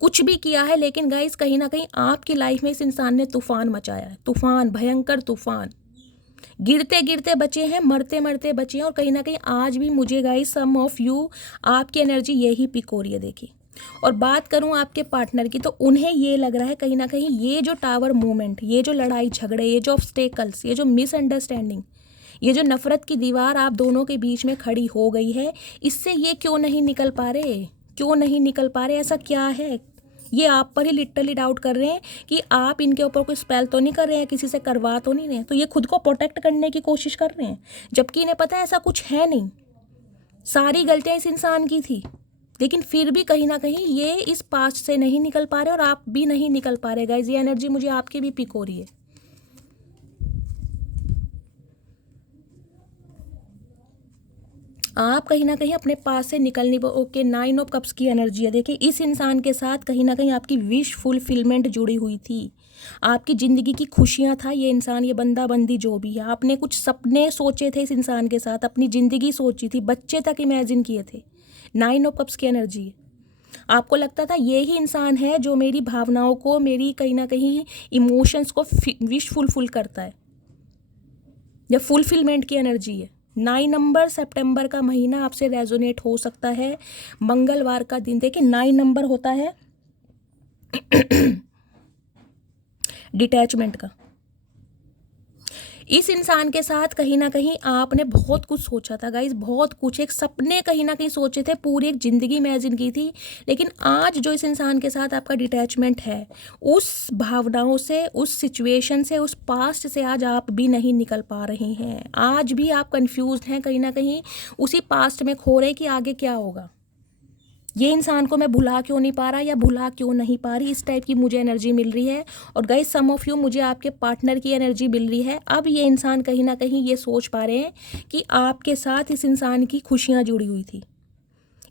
कुछ भी किया है, लेकिन गाइस कहीं ना कहीं आपकी लाइफ में इस इंसान ने तूफान मचाया है, तूफान, भयंकर तूफान। गिरते गिरते बचे हैं, मरते मरते बचे हैं, और कहीं ना कहीं आज भी मुझे गाइस सम ऑफ यू आपकी एनर्जी यही पिक हो रही है। देखिए, और बात करूं आपके पार्टनर की, तो उन्हें ये लग रहा है कहीं ना कहीं ये जो टावर मूवमेंट, ये जो लड़ाई झगड़े, ये जो ऑब्स्टेकल्स, ये जो मिसअंडरस्टैंडिंग, ये जो नफरत की दीवार आप दोनों के बीच में खड़ी हो गई है, इससे ये क्यों नहीं निकल पा रहे, क्यों नहीं निकल पा रहे, ऐसा क्या है? ये आप पर ही लिटरली डाउट कर रहे हैं कि आप इनके ऊपर कोई स्पेल तो नहीं कर रहे हैं, किसी से करवा तो नहीं रहे, तो ये खुद को प्रोटेक्ट करने की कोशिश कर रहे हैं, जबकि इन्हें पता है ऐसा कुछ है नहीं। सारी गलतियां इस इंसान की थी, लेकिन फिर भी कहीं ना कहीं ये इस पास्ट से नहीं निकल पा रहे, और आप भी नहीं निकल पा रहे गाइज। ये एनर्जी मुझे आपकी भी पिक हो रही है। आप कहीं ना कहीं अपने पास से निकलनी, ओके 9 ऑफ कप्स की एनर्जी है। देखिए इस इंसान के साथ कहीं ना कहीं आपकी विश फुलफिलमेंट जुड़ी हुई थी, आपकी ज़िंदगी की खुशियां था ये इंसान, ये बंदा बंदी जो भी है, आपने कुछ सपने सोचे थे इस इंसान के साथ, अपनी ज़िंदगी सोची थी, बच्चे तक इमेजिन किए थे। 9 ऑफ कप्स की एनर्जी है। आपको लगता था ये ही इंसान है जो मेरी भावनाओं को, मेरी कहीं ना कहीं इमोशंस को विश फुलफिल करता है, या फुलफिलमेंट की एनर्जी है। 9 नंबर सितंबर का महीना आपसे रेजोनेट हो सकता है, मंगलवार का दिन। देखिए 9 नंबर होता है डिटैचमेंट का। इस इंसान के साथ कहीं ना कहीं आपने बहुत कुछ सोचा था गाइज, बहुत कुछ, एक सपने कहीं ना कहीं सोचे थे, पूरी एक ज़िंदगी इमेजिन की थी, लेकिन आज जो इस इंसान के साथ आपका डिटैचमेंट है, उस भावनाओं से, उस सिचुएशन से, उस पास्ट से आज आप भी नहीं निकल पा रहे हैं। आज भी आप कंफ्यूज्ड हैं, कहीं ना कहीं उसी पास्ट में खो रहे हैं कि आगे क्या होगा, ये इंसान को मैं भुला क्यों नहीं पा रहा, या भुला क्यों नहीं पा रही, इस टाइप की मुझे एनर्जी मिल रही है। और गाइस सम ऑफ यू मुझे आपके पार्टनर की एनर्जी मिल रही है। अब ये इंसान कहीं ना कहीं ये सोच पा रहे हैं कि आपके साथ इस इंसान की खुशियाँ जुड़ी हुई थी,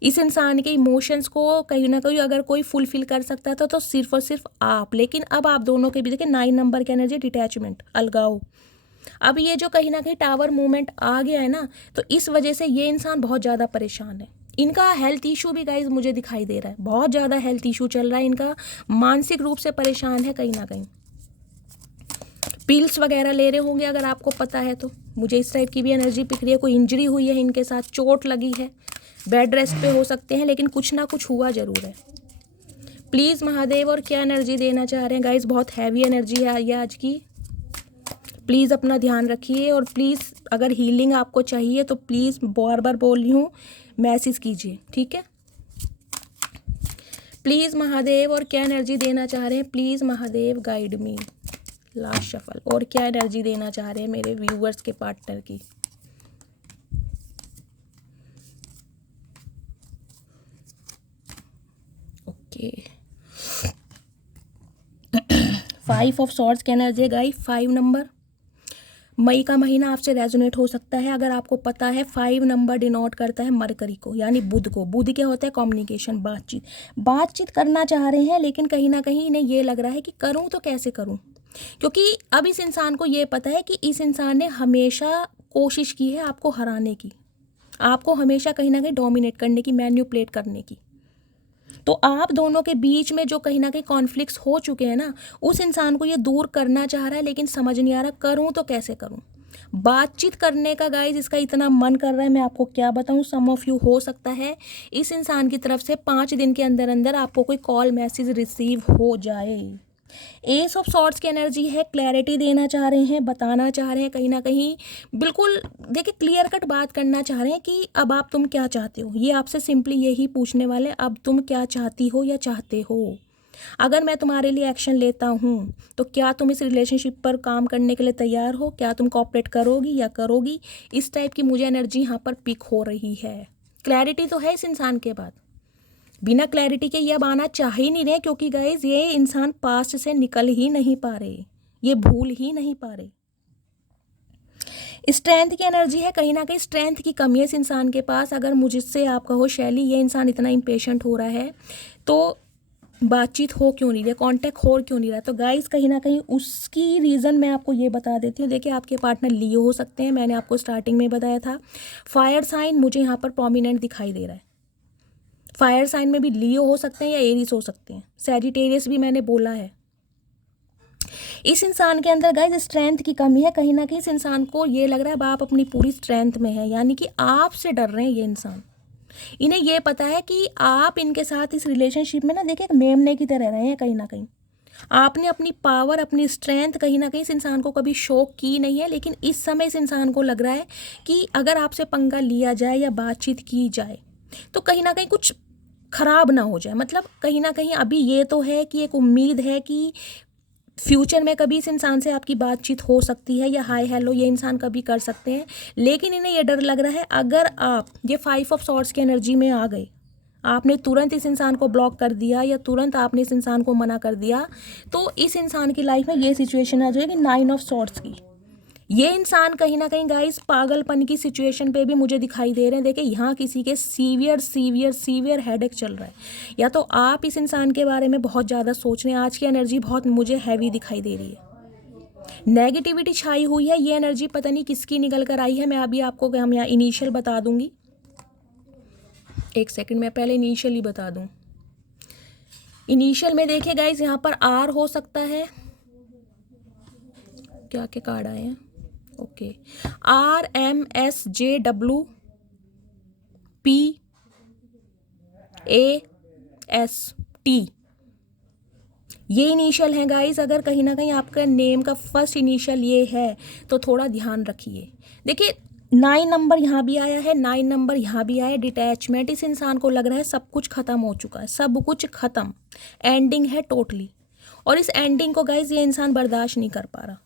इस इंसान के इमोशंस को कहीं ना कहीं अगर कोई फुलफिल कर सकता था तो सिर्फ और सिर्फ आप। लेकिन अब आप दोनों के भी देखिए 9 नंबर की एनर्जी, डिटैचमेंट, अलगाव। अब ये जो कहीं ना कहीं टावर मूवमेंट आ गया है ना, तो इस वजह से ये इंसान बहुत ज़्यादा परेशान है। इनका हेल्थ इशू भी गाइज मुझे दिखाई दे रहा है, बहुत ज़्यादा हेल्थ इशू चल रहा है इनका, मानसिक रूप से परेशान है कहीं ना कहीं। पिल्स वगैरह ले रहे होंगे अगर आपको पता है तो, मुझे इस टाइप की भी एनर्जी पिक रही है। कोई इंजरी हुई है इनके साथ, चोट लगी है, बेड रेस्ट पे हो सकते हैं, लेकिन कुछ ना कुछ हुआ ज़रूर है। प्लीज़ महादेव और क्या एनर्जी देना चाह रहे हैं गाइज, बहुत हैवी एनर्जी है ये आज की। प्लीज़ अपना ध्यान रखिए, और प्लीज़ अगर हीलिंग आपको चाहिए तो प्लीज़ बार बार बोल रही हूँ, मैसेज कीजिए, ठीक है। प्लीज़ महादेव और क्या एनर्जी देना चाह रहे हैं, please Mahadev guide me. Last shuffle, और क्या एनर्जी देना चाह रहे हैं मेरे व्यूअर्स के पार्टनर की। ओके 5 ऑफ सॉर्ड्स की एनर्जी गाइस, 5 नंबर। मई का महीना आपसे रेजोनेट हो सकता है। अगर आपको पता है 5 नंबर डिनोट करता है मरकरी को, यानी बुध को। बुध क्या होता है, कम्युनिकेशन, बातचीत करना चाह रहे हैं, लेकिन कहीं ना कहीं इन्हें ये लग रहा है कि करूं तो कैसे करूं, क्योंकि अब इस इंसान को ये पता है कि इस इंसान ने हमेशा कोशिश की है आपको हराने की, आपको हमेशा कहीं ना कहीं डोमिनेट करने की, मैन्युपुलेट करने की। तो आप दोनों के बीच में जो कहीं ना कहीं कॉन्फ्लिक्ट्स हो चुके हैं ना, उस इंसान को ये दूर करना चाह रहा है, लेकिन समझ नहीं आ रहा करूं तो कैसे करूं। बातचीत करने का गाइज इसका इतना मन कर रहा है, मैं आपको क्या बताऊं। सम ऑफ यू हो सकता है इस इंसान की तरफ से 5 दिन के अंदर अंदर आपको कोई कॉल मैसेज रिसीव हो जाए। एस ऑफ सॉर्ड्स की एनर्जी है, क्लैरिटी देना चाह रहे हैं, बताना चाह रहे हैं, कहीं ना कहीं बिल्कुल देखिए क्लियर कट बात करना चाह रहे हैं कि अब आप तुम क्या चाहते हो। ये आपसे सिंपली यही पूछने वाले, अब तुम क्या चाहती हो या चाहते हो। अगर मैं तुम्हारे लिए एक्शन लेता हूँ तो क्या तुम इस रिलेशनशिप पर काम करने के लिए तैयार हो, क्या तुम कोऑपरेट करोगी या करोगी। इस टाइप की मुझे एनर्जी यहाँ पर पिक हो रही है। क्लैरिटी तो है इस इंसान के बाद, बिना क्लैरिटी के ये अब आना चाह ही नहीं रहे, क्योंकि गाइज ये इंसान पास्ट से निकल ही नहीं पा रहे, ये भूल ही नहीं पा रहे। स्ट्रेंथ की एनर्जी है, कहीं ना कहीं स्ट्रेंथ की कमी है इस इंसान के पास। अगर मुझसे आप कहो शैली ये इंसान इतना इम्पेशेंट हो रहा है तो बातचीत हो क्यों नहीं रही, कांटेक्ट हो क्यों नहीं रहा, तो गाइस कहीं ना कहीं उसकी रीज़न मैं आपको ये बता देती हूँ। देखिए आपके पार्टनर लियो हो सकते हैं, मैंने आपको स्टार्टिंग में बताया था। फायर साइन मुझे यहाँ पर प्रोमिनेंट दिखाई दे रहा है। फायर साइन में भी लियो हो सकते हैं या एरीज हो सकते हैं, सैजिटेरियस भी मैंने बोला है। इस इंसान के अंदर गाइस स्ट्रेंथ की कमी है, कहीं ना कहीं इस इंसान को ये लग रहा है अब आप अपनी पूरी स्ट्रेंथ में है, यानी कि आपसे डर रहे हैं ये इंसान। इन्हें ये पता है कि आप इनके साथ इस रिलेशनशिप में ना देखिए एक मेमने की तरह रहे हैं। कहीं ना कहीं आपने अपनी पावर अपनी स्ट्रेंथ कहीं ना कहीं इस इंसान को कभी शो की नहीं है, लेकिन इस समय इस इंसान को लग रहा है कि अगर आपसे पंगा लिया जाए या बातचीत की जाए तो कहीं ना कहीं कुछ खराब ना हो जाए। मतलब कहीं ना कहीं अभी ये तो है कि एक उम्मीद है कि फ्यूचर में कभी इस इंसान से आपकी बातचीत हो सकती है या हाय हेलो ये इंसान कभी कर सकते हैं, लेकिन इन्हें ये डर लग रहा है अगर आप ये 5 ऑफ सॉर्ड्स की एनर्जी में आ गए, आपने तुरंत इस इंसान को ब्लॉक कर दिया या तुरंत आपने इस इंसान को मना कर दिया, तो इस इंसान की लाइफ में ये सिचुएशन आ जाएगी 9 ऑफ सॉर्ड्स की। ये इंसान कहीं ना कहीं गाइस पागलपन की सिचुएशन पे भी मुझे दिखाई दे रहे हैं। देखिए यहाँ किसी के सीवियर सीवियर सीवियर हेडेक चल रहा है, या तो आप इस इंसान के बारे में बहुत ज़्यादा सोच रहे हैं। आज की एनर्जी बहुत मुझे हैवी दिखाई दे रही है, नेगेटिविटी छाई हुई है। ये एनर्जी पता नहीं किसकी निकल कर आई है, मैं अभी आपको हम यहाँ इनिशियल बता दूंगी। एक सेकंड मैं पहले इनिशियल ही बता दूं। इनिशियल में देखिए गाइस यहाँ पर आर हो सकता है, क्या क्या कार्ड आए हैं, ओके, RMSJWPAST, ये इनिशियल है गाइस। अगर कहीं ना कहीं आपका नेम का फर्स्ट इनिशियल ये है तो थोड़ा ध्यान रखिए। देखिए 9 नंबर यहाँ भी आया है, 9 नंबर यहाँ भी आया है। डिटैचमेंट, इस इंसान को लग रहा है सब कुछ खत्म हो चुका है, सब कुछ खत्म, एंडिंग है टोटली। और इस एंडिंग को गाइस ये इंसान बर्दाश्त नहीं कर पा रहा।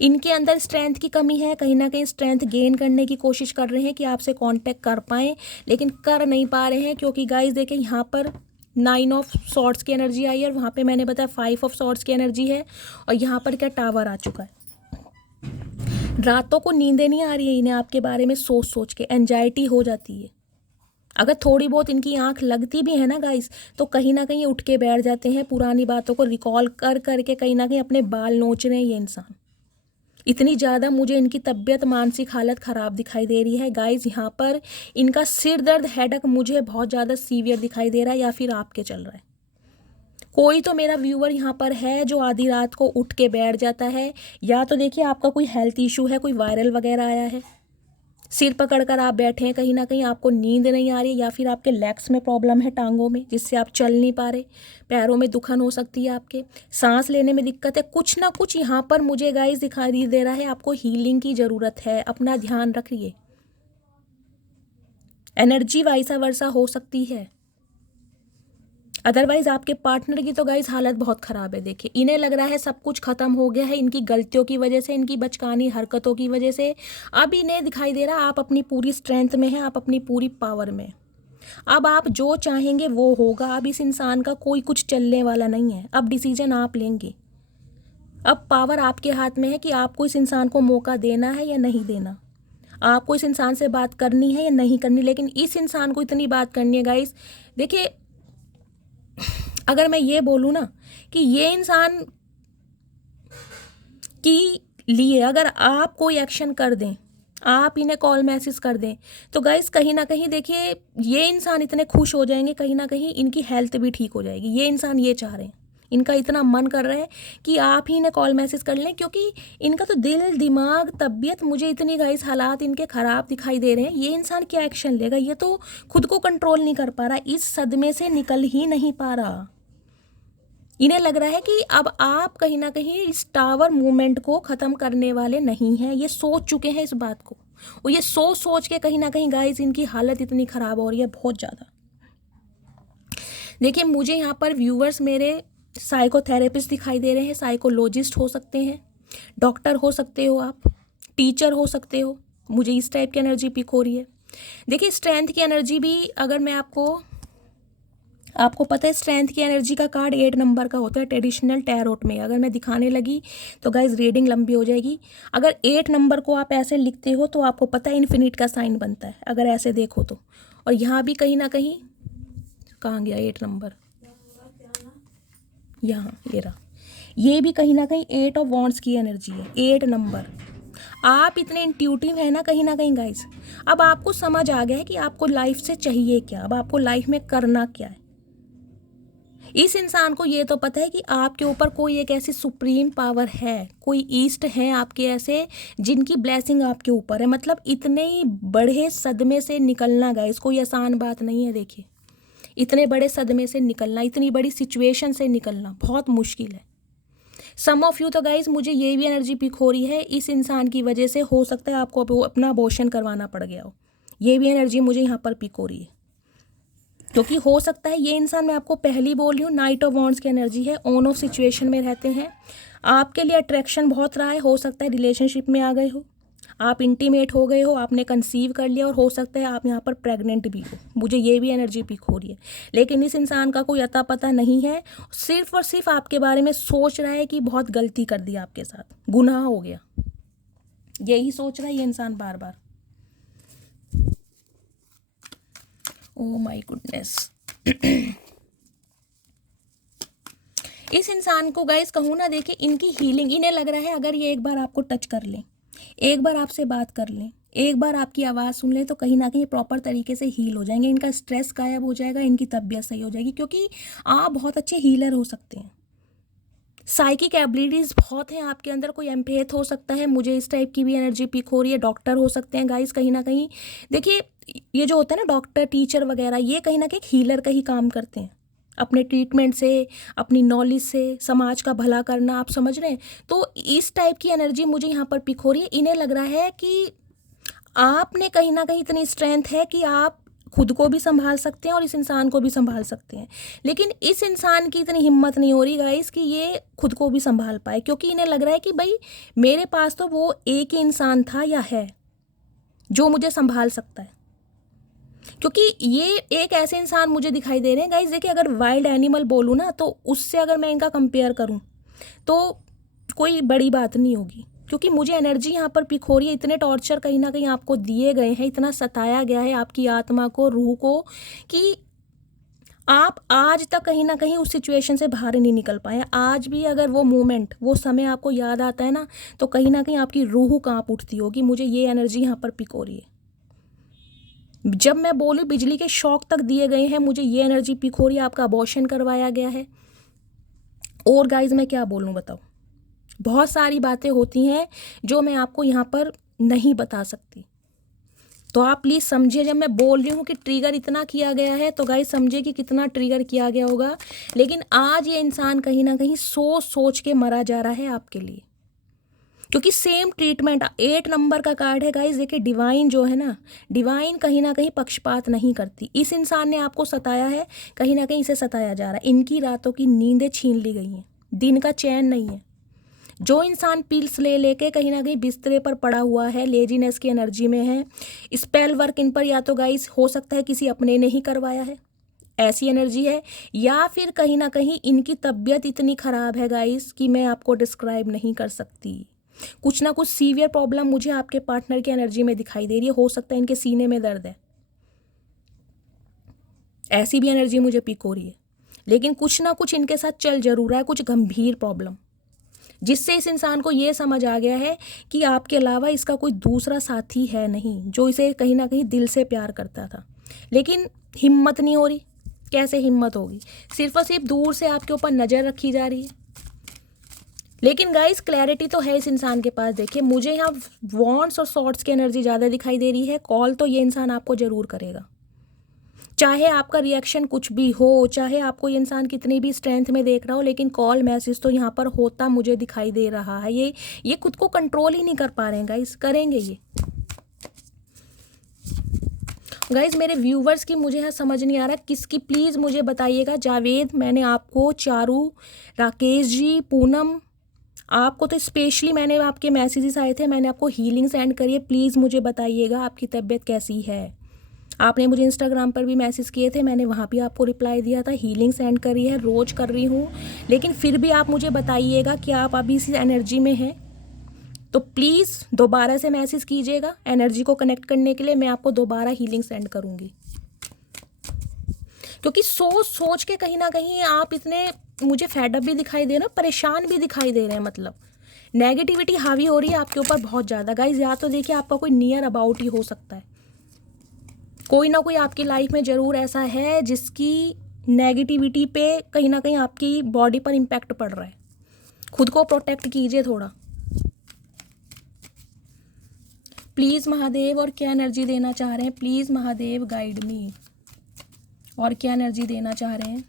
इनके अंदर स्ट्रेंथ की कमी है, कहीं ना कहीं स्ट्रेंथ गेन करने की कोशिश कर रहे हैं कि आपसे कांटेक्ट कर पाएँ, लेकिन कर नहीं पा रहे हैं, क्योंकि गाइस देखिए यहाँ पर 9 ऑफ सॉर्ड्स की एनर्जी आई है और वहाँ पे मैंने बताया 5 ऑफ सॉर्ड्स की एनर्जी है, और यहाँ पर क्या टावर आ चुका है। रातों को नींदें नहीं आ रही है इन्हें, आपके बारे में सोच सोच के एंजाइटी हो जाती है। अगर थोड़ी बहुत इनकी आंख लगती भी है ना गाइस, तो कहीं ना कहीं उठ के बैठ जाते हैं, पुरानी बातों को रिकॉल कर करके कहीं ना कहीं अपने बाल नोच रहे हैं ये इंसान। इतनी ज़्यादा मुझे इनकी तबीयत मानसिक हालत ख़राब दिखाई दे रही है गाइस। यहाँ पर इनका सिर दर्द हेडेक मुझे बहुत ज़्यादा सीवियर दिखाई दे रहा है, या फिर आपके चल रहा है। कोई तो मेरा व्यूअर यहाँ पर है जो आधी रात को उठ के बैठ जाता है, या तो देखिए आपका कोई हेल्थ इशू है, कोई वायरल वगैरह आया है, सिर पकड़कर आप बैठे हैं, कहीं ना कहीं आपको नींद नहीं आ रही, या फिर आपके लेग्स में प्रॉब्लम है, टांगों में, जिससे आप चल नहीं पा रहे, पैरों में दुखन हो सकती है, आपके सांस लेने में दिक्कत है, कुछ ना कुछ यहाँ पर मुझे गाइस दिखाई दे रहा है। आपको हीलिंग की ज़रूरत है, अपना ध्यान रखिए। एनर्जी वाइसा वर्सा हो सकती है, अदरवाइज आपके पार्टनर की तो गाइस हालत बहुत ख़राब है। देखिए इन्हें लग रहा है सब कुछ ख़त्म हो गया है, इनकी गलतियों की वजह से, इनकी बचकानी हरकतों की वजह से। अब इन्हें दिखाई दे रहा है आप अपनी पूरी स्ट्रेंथ में हैं, आप अपनी पूरी पावर में। अब आप जो चाहेंगे वो होगा। अब इस इंसान का कोई कुछ चलने वाला नहीं है, अब डिसीजन आप लेंगे। अब पावर आपके हाथ में है कि आपको इस इंसान को मौका देना है या नहीं देना, आपको इस इंसान से बात करनी है या नहीं करनी। लेकिन इस इंसान को इतनी बात करनी है गाइस। देखिए अगर मैं ये बोलूँ ना कि ये इंसान के लिए अगर आप कोई एक्शन कर दें, आप इन्हें कॉल मैसेज कर दें, तो गाइस कहीं ना कहीं देखिए ये इंसान इतने खुश हो जाएंगे, कहीं ना कहीं इनकी हेल्थ भी ठीक हो जाएगी। ये इंसान ये चाह रहे हैं, इनका इतना मन कर रहा है कि आप ही इन्हें कॉल मैसेज कर लें, क्योंकि इनका तो दिल दिमाग तबीयत मुझे इतनी गाइस हालात इनके ख़राब दिखाई दे रहे हैं। ये इंसान क्या एक्शन लेगा, ये तो खुद को कंट्रोल नहीं कर पा रहा, इस सदमे से निकल ही नहीं पा रहा। इन्हें लग रहा है कि अब आप कहीं ना कहीं इस टावर मूवमेंट को ख़त्म करने वाले नहीं हैं। ये सोच चुके हैं इस बात को, और ये सोच सोच के कहीं ना कहीं गाइस इनकी हालत इतनी ख़राब हो रही है, बहुत ज़्यादा। देखिए, मुझे यहाँ पर व्यूवर्स मेरे साइकोथेरेपिस्ट दिखाई दे रहे हैं, साइकोलॉजिस्ट हो सकते हैं, डॉक्टर हो सकते हो आप, टीचर हो सकते हो। मुझे इस टाइप की एनर्जी पिक हो रही है। देखिए, स्ट्रेंथ की एनर्जी भी अगर मैं आपको पता है, स्ट्रेंथ की एनर्जी का कार्ड 8 नंबर का होता है ट्रेडिशनल टैरोट में। अगर मैं दिखाने लगी तो गाइज रीडिंग लंबी हो जाएगी। अगर 8 नंबर को आप ऐसे लिखते हो तो आपको पता है इन्फिनिट का साइन बनता है, अगर ऐसे देखो तो। और यहाँ भी कहीं ना कहीं, कहाँ गया 8 नंबर, यहाँ ये रहा, ये भी कहीं ना कहीं 8 ऑफ वॉन्ड्स की एनर्जी है, 8 नंबर। आप इतने इंट्यूटिव है ना कहीं गाइज। अब आपको समझ आ गया है कि आपको लाइफ से चाहिए क्या, अब आपको लाइफ में करना क्या है। इस इंसान को ये तो पता है कि आपके ऊपर कोई एक ऐसी सुप्रीम पावर है, कोई ईस्ट है आपके ऐसे जिनकी ब्लेसिंग आपके ऊपर है। मतलब इतने ही बड़े सदमे से निकलना गाइस कोई आसान बात नहीं है। देखिए, इतने बड़े सदमे से निकलना, इतनी बड़ी सिचुएशन से निकलना बहुत मुश्किल है। सम ऑफ यू तो गाइस मुझे ये भी एनर्जी पिक हो रही है, इस इंसान की वजह से हो सकता है आपको अपना अबॉर्शन करवाना पड़ गया हो। ये भी एनर्जी मुझे यहाँ पर पिक हो रही है, क्योंकि हो सकता है ये इंसान, मैं आपको पहली बोल रही हूँ, नाइट ऑफ वॉन्ड्स की एनर्जी है, ऑन ऑफ सिचुएशन में रहते हैं। आपके लिए अट्रैक्शन बहुत रहा है, हो सकता है रिलेशनशिप में आ गए हो, आप इंटीमेट हो गए हो, आपने कंसीव कर लिया, और हो सकता है आप यहाँ पर प्रेग्नेंट भी हो। मुझे ये भी एनर्जी पिक हो रही है। लेकिन इस इंसान का कोई अता पता नहीं है, सिर्फ और सिर्फ आपके बारे में सोच रहा है कि बहुत गलती कर दी आपके साथ, गुनाह हो गया, यही सोच रहा है ये इंसान बार बार। Oh my goodness. इस इंसान को गाइस कहूँ ना, देखिए इनकी हीलिंग, इन्हें लग रहा है अगर ये एक बार आपको टच कर लें, एक बार आपसे बात कर लें, एक बार आपकी आवाज़ सुन लें, तो कहीं ना कहीं प्रॉपर तरीके से हील हो जाएंगे। इनका स्ट्रेस गायब हो जाएगा, इनकी तबीयत सही हो जाएगी, क्योंकि आप बहुत अच्छे हीलर हो सकते हैं। साइकिक एबिलिटीज़ बहुत हैं आपके अंदर, कोई एम्पैथ हो सकता है, मुझे इस टाइप की भी एनर्जी पिक हो रही है। डॉक्टर हो सकते हैं गाइस कहीं ना कहीं। देखिए, ये जो होता है ना डॉक्टर, टीचर वगैरह, ये कहीं ना कहीं हीलर का ही काम करते हैं, अपने ट्रीटमेंट से, अपनी नॉलेज से समाज का भला करना, आप समझ रहे हैं। तो इस टाइप की एनर्जी मुझे यहाँ पर पिक हो रही है। इन्हें लग रहा है कि आपने कहीं ना कहीं इतनी स्ट्रेंथ है कि आप खुद को भी संभाल सकते हैं और इस इंसान को भी संभाल सकते हैं। लेकिन इस इंसान की इतनी हिम्मत नहीं हो रही गाइस कि ये खुद को भी संभाल पाए, क्योंकि इन्हें लग रहा है कि भाई मेरे पास तो वो एक ही इंसान था या है जो मुझे संभाल सकता है। क्योंकि ये एक ऐसे इंसान मुझे दिखाई दे रहे हैं गाइस। देखिए, अगर वाइल्ड एनिमल बोलूँ ना, तो उससे अगर मैं इनका कंपेयर करूँ तो कोई बड़ी बात नहीं होगी, क्योंकि मुझे एनर्जी यहाँ पर पिक हो रही है। इतने टॉर्चर कहीं ना कहीं आपको दिए गए हैं, इतना सताया गया है आपकी आत्मा को, रूह को, कि आप आज तक कहीं ना कहीं उस सिचुएशन से बाहर नहीं निकल पाए। आज भी अगर वो मोमेंट, वो समय आपको याद आता है ना, तो कहीं ना कहीं आपकी रूह कांप उठती होगी। मुझे ये एनर्जी यहाँ पर पिक हो रही है। जब मैं बोलूँ बिजली के शॉक तक दिए गए हैं, मुझे ये एनर्जी पिक हो रही है। आपका अबॉर्शन करवाया गया है। और गाइज मैं क्या बोलूँ बताओ, बहुत सारी बातें होती हैं जो मैं आपको यहाँ पर नहीं बता सकती। तो आप प्लीज़ समझिए, जब मैं बोल रही हूँ कि ट्रिगर इतना किया गया है, तो गाइज समझिए कि कितना ट्रिगर किया गया होगा। लेकिन आज ये इंसान कहीं ना कहीं सोच सोच के मरा जा रहा है आपके लिए, क्योंकि सेम ट्रीटमेंट 8 नंबर का कार्ड है गाइज। देखिए, डिवाइन जो है ना, डिवाइन कहीं ना कहीं पक्षपात नहीं करती। इस इंसान ने आपको सताया है, कहीं ना कहीं इसे सताया जा रहा है। इनकी रातों की नींदें छीन ली गई हैं, दिन का चैन नहीं है। जो इंसान पिल्स ले लेके कहीं ना कहीं बिस्तरे पर पड़ा हुआ है, लेजीनेस की एनर्जी में है, स्पेल वर्क इन पर या तो गाइस हो सकता है किसी अपने ने ही करवाया है, ऐसी एनर्जी है, या फिर कहीं ना कहीं इनकी तबीयत इतनी ख़राब है गाइस कि मैं आपको डिस्क्राइब नहीं कर सकती। कुछ ना कुछ सीवियर प्रॉब्लम मुझे आपके पार्टनर की एनर्जी में दिखाई दे रही है। हो सकता है इनके सीने में दर्द है, ऐसी भी एनर्जी मुझे पिक हो रही है। लेकिन कुछ ना कुछ इनके साथ चल जरूर रहा है, कुछ गंभीर प्रॉब्लम, जिससे इस इंसान को ये समझ आ गया है कि आपके अलावा इसका कोई दूसरा साथी है नहीं जो इसे कहीं ना कहीं दिल से प्यार करता था। लेकिन हिम्मत नहीं हो रही। कैसे हिम्मत होगी, सिर्फ और सिर्फ दूर से आपके ऊपर नज़र रखी जा रही है। लेकिन गाइस क्लैरिटी तो है इस इंसान के पास। देखिए, मुझे यहाँ वॉन्ड्स और सॉर्ड्स की एनर्जी ज़्यादा दिखाई दे रही है। कॉल तो ये इंसान आपको ज़रूर करेगा, चाहे आपका रिएक्शन कुछ भी हो, चाहे आपको ये इंसान कितनी भी स्ट्रेंथ में देख रहा हो, लेकिन कॉल मैसेज तो यहाँ पर होता मुझे दिखाई दे रहा है। ये खुद को कंट्रोल ही नहीं कर पा रहे हैं गाइस, करेंगे ये। गाइज मेरे व्यूवर्स की मुझे यहाँ समझ नहीं आ रहा किसकी, प्लीज़ मुझे बताइएगा। जावेद, मैंने आपको, चारू, राकेश जी, पूनम, आपको तो स्पेशली मैंने आपके मैसेजेस आए थे, मैंने आपको हीलिंग सेंड करी है। प्लीज़ मुझे बताइएगा आपकी तबीयत कैसी है। आपने मुझे इंस्टाग्राम पर भी मैसेज किए थे, मैंने वहाँ भी आपको रिप्लाई दिया था। हीलिंग सेंड करी है, रोज़ कर रही हूँ, लेकिन फिर भी आप मुझे बताइएगा कि आप अभी इसी एनर्जी में हैं। तो प्लीज़ दोबारा से मैसेज कीजिएगा एनर्जी को कनेक्ट करने के लिए, मैं आपको दोबारा हीलिंग सेंड करूँगी। क्योंकि सोच सोच के कहीं ना कहीं आप इतने मुझे फेडअप भी दिखाई दे रहे हैं, परेशान भी दिखाई दे रहे हैं। मतलब नेगेटिविटी हावी हो रही है आपके ऊपर बहुत ज़्यादा। गाइज या तो देखिए आपका कोई नियर अबाउट ही हो सकता है, कोई ना कोई आपकी लाइफ में ज़रूर ऐसा है जिसकी नेगेटिविटी पे कहीं ना कहीं आपकी बॉडी पर इम्पैक्ट पड़ रहा है। खुद को प्रोटेक्ट कीजिए थोड़ा प्लीज़ महादेव। और क्या एनर्जी देना चाह रहे हैं प्लीज़ महादेव, गाइड मी। और क्या एनर्जी देना चाह रहे हैं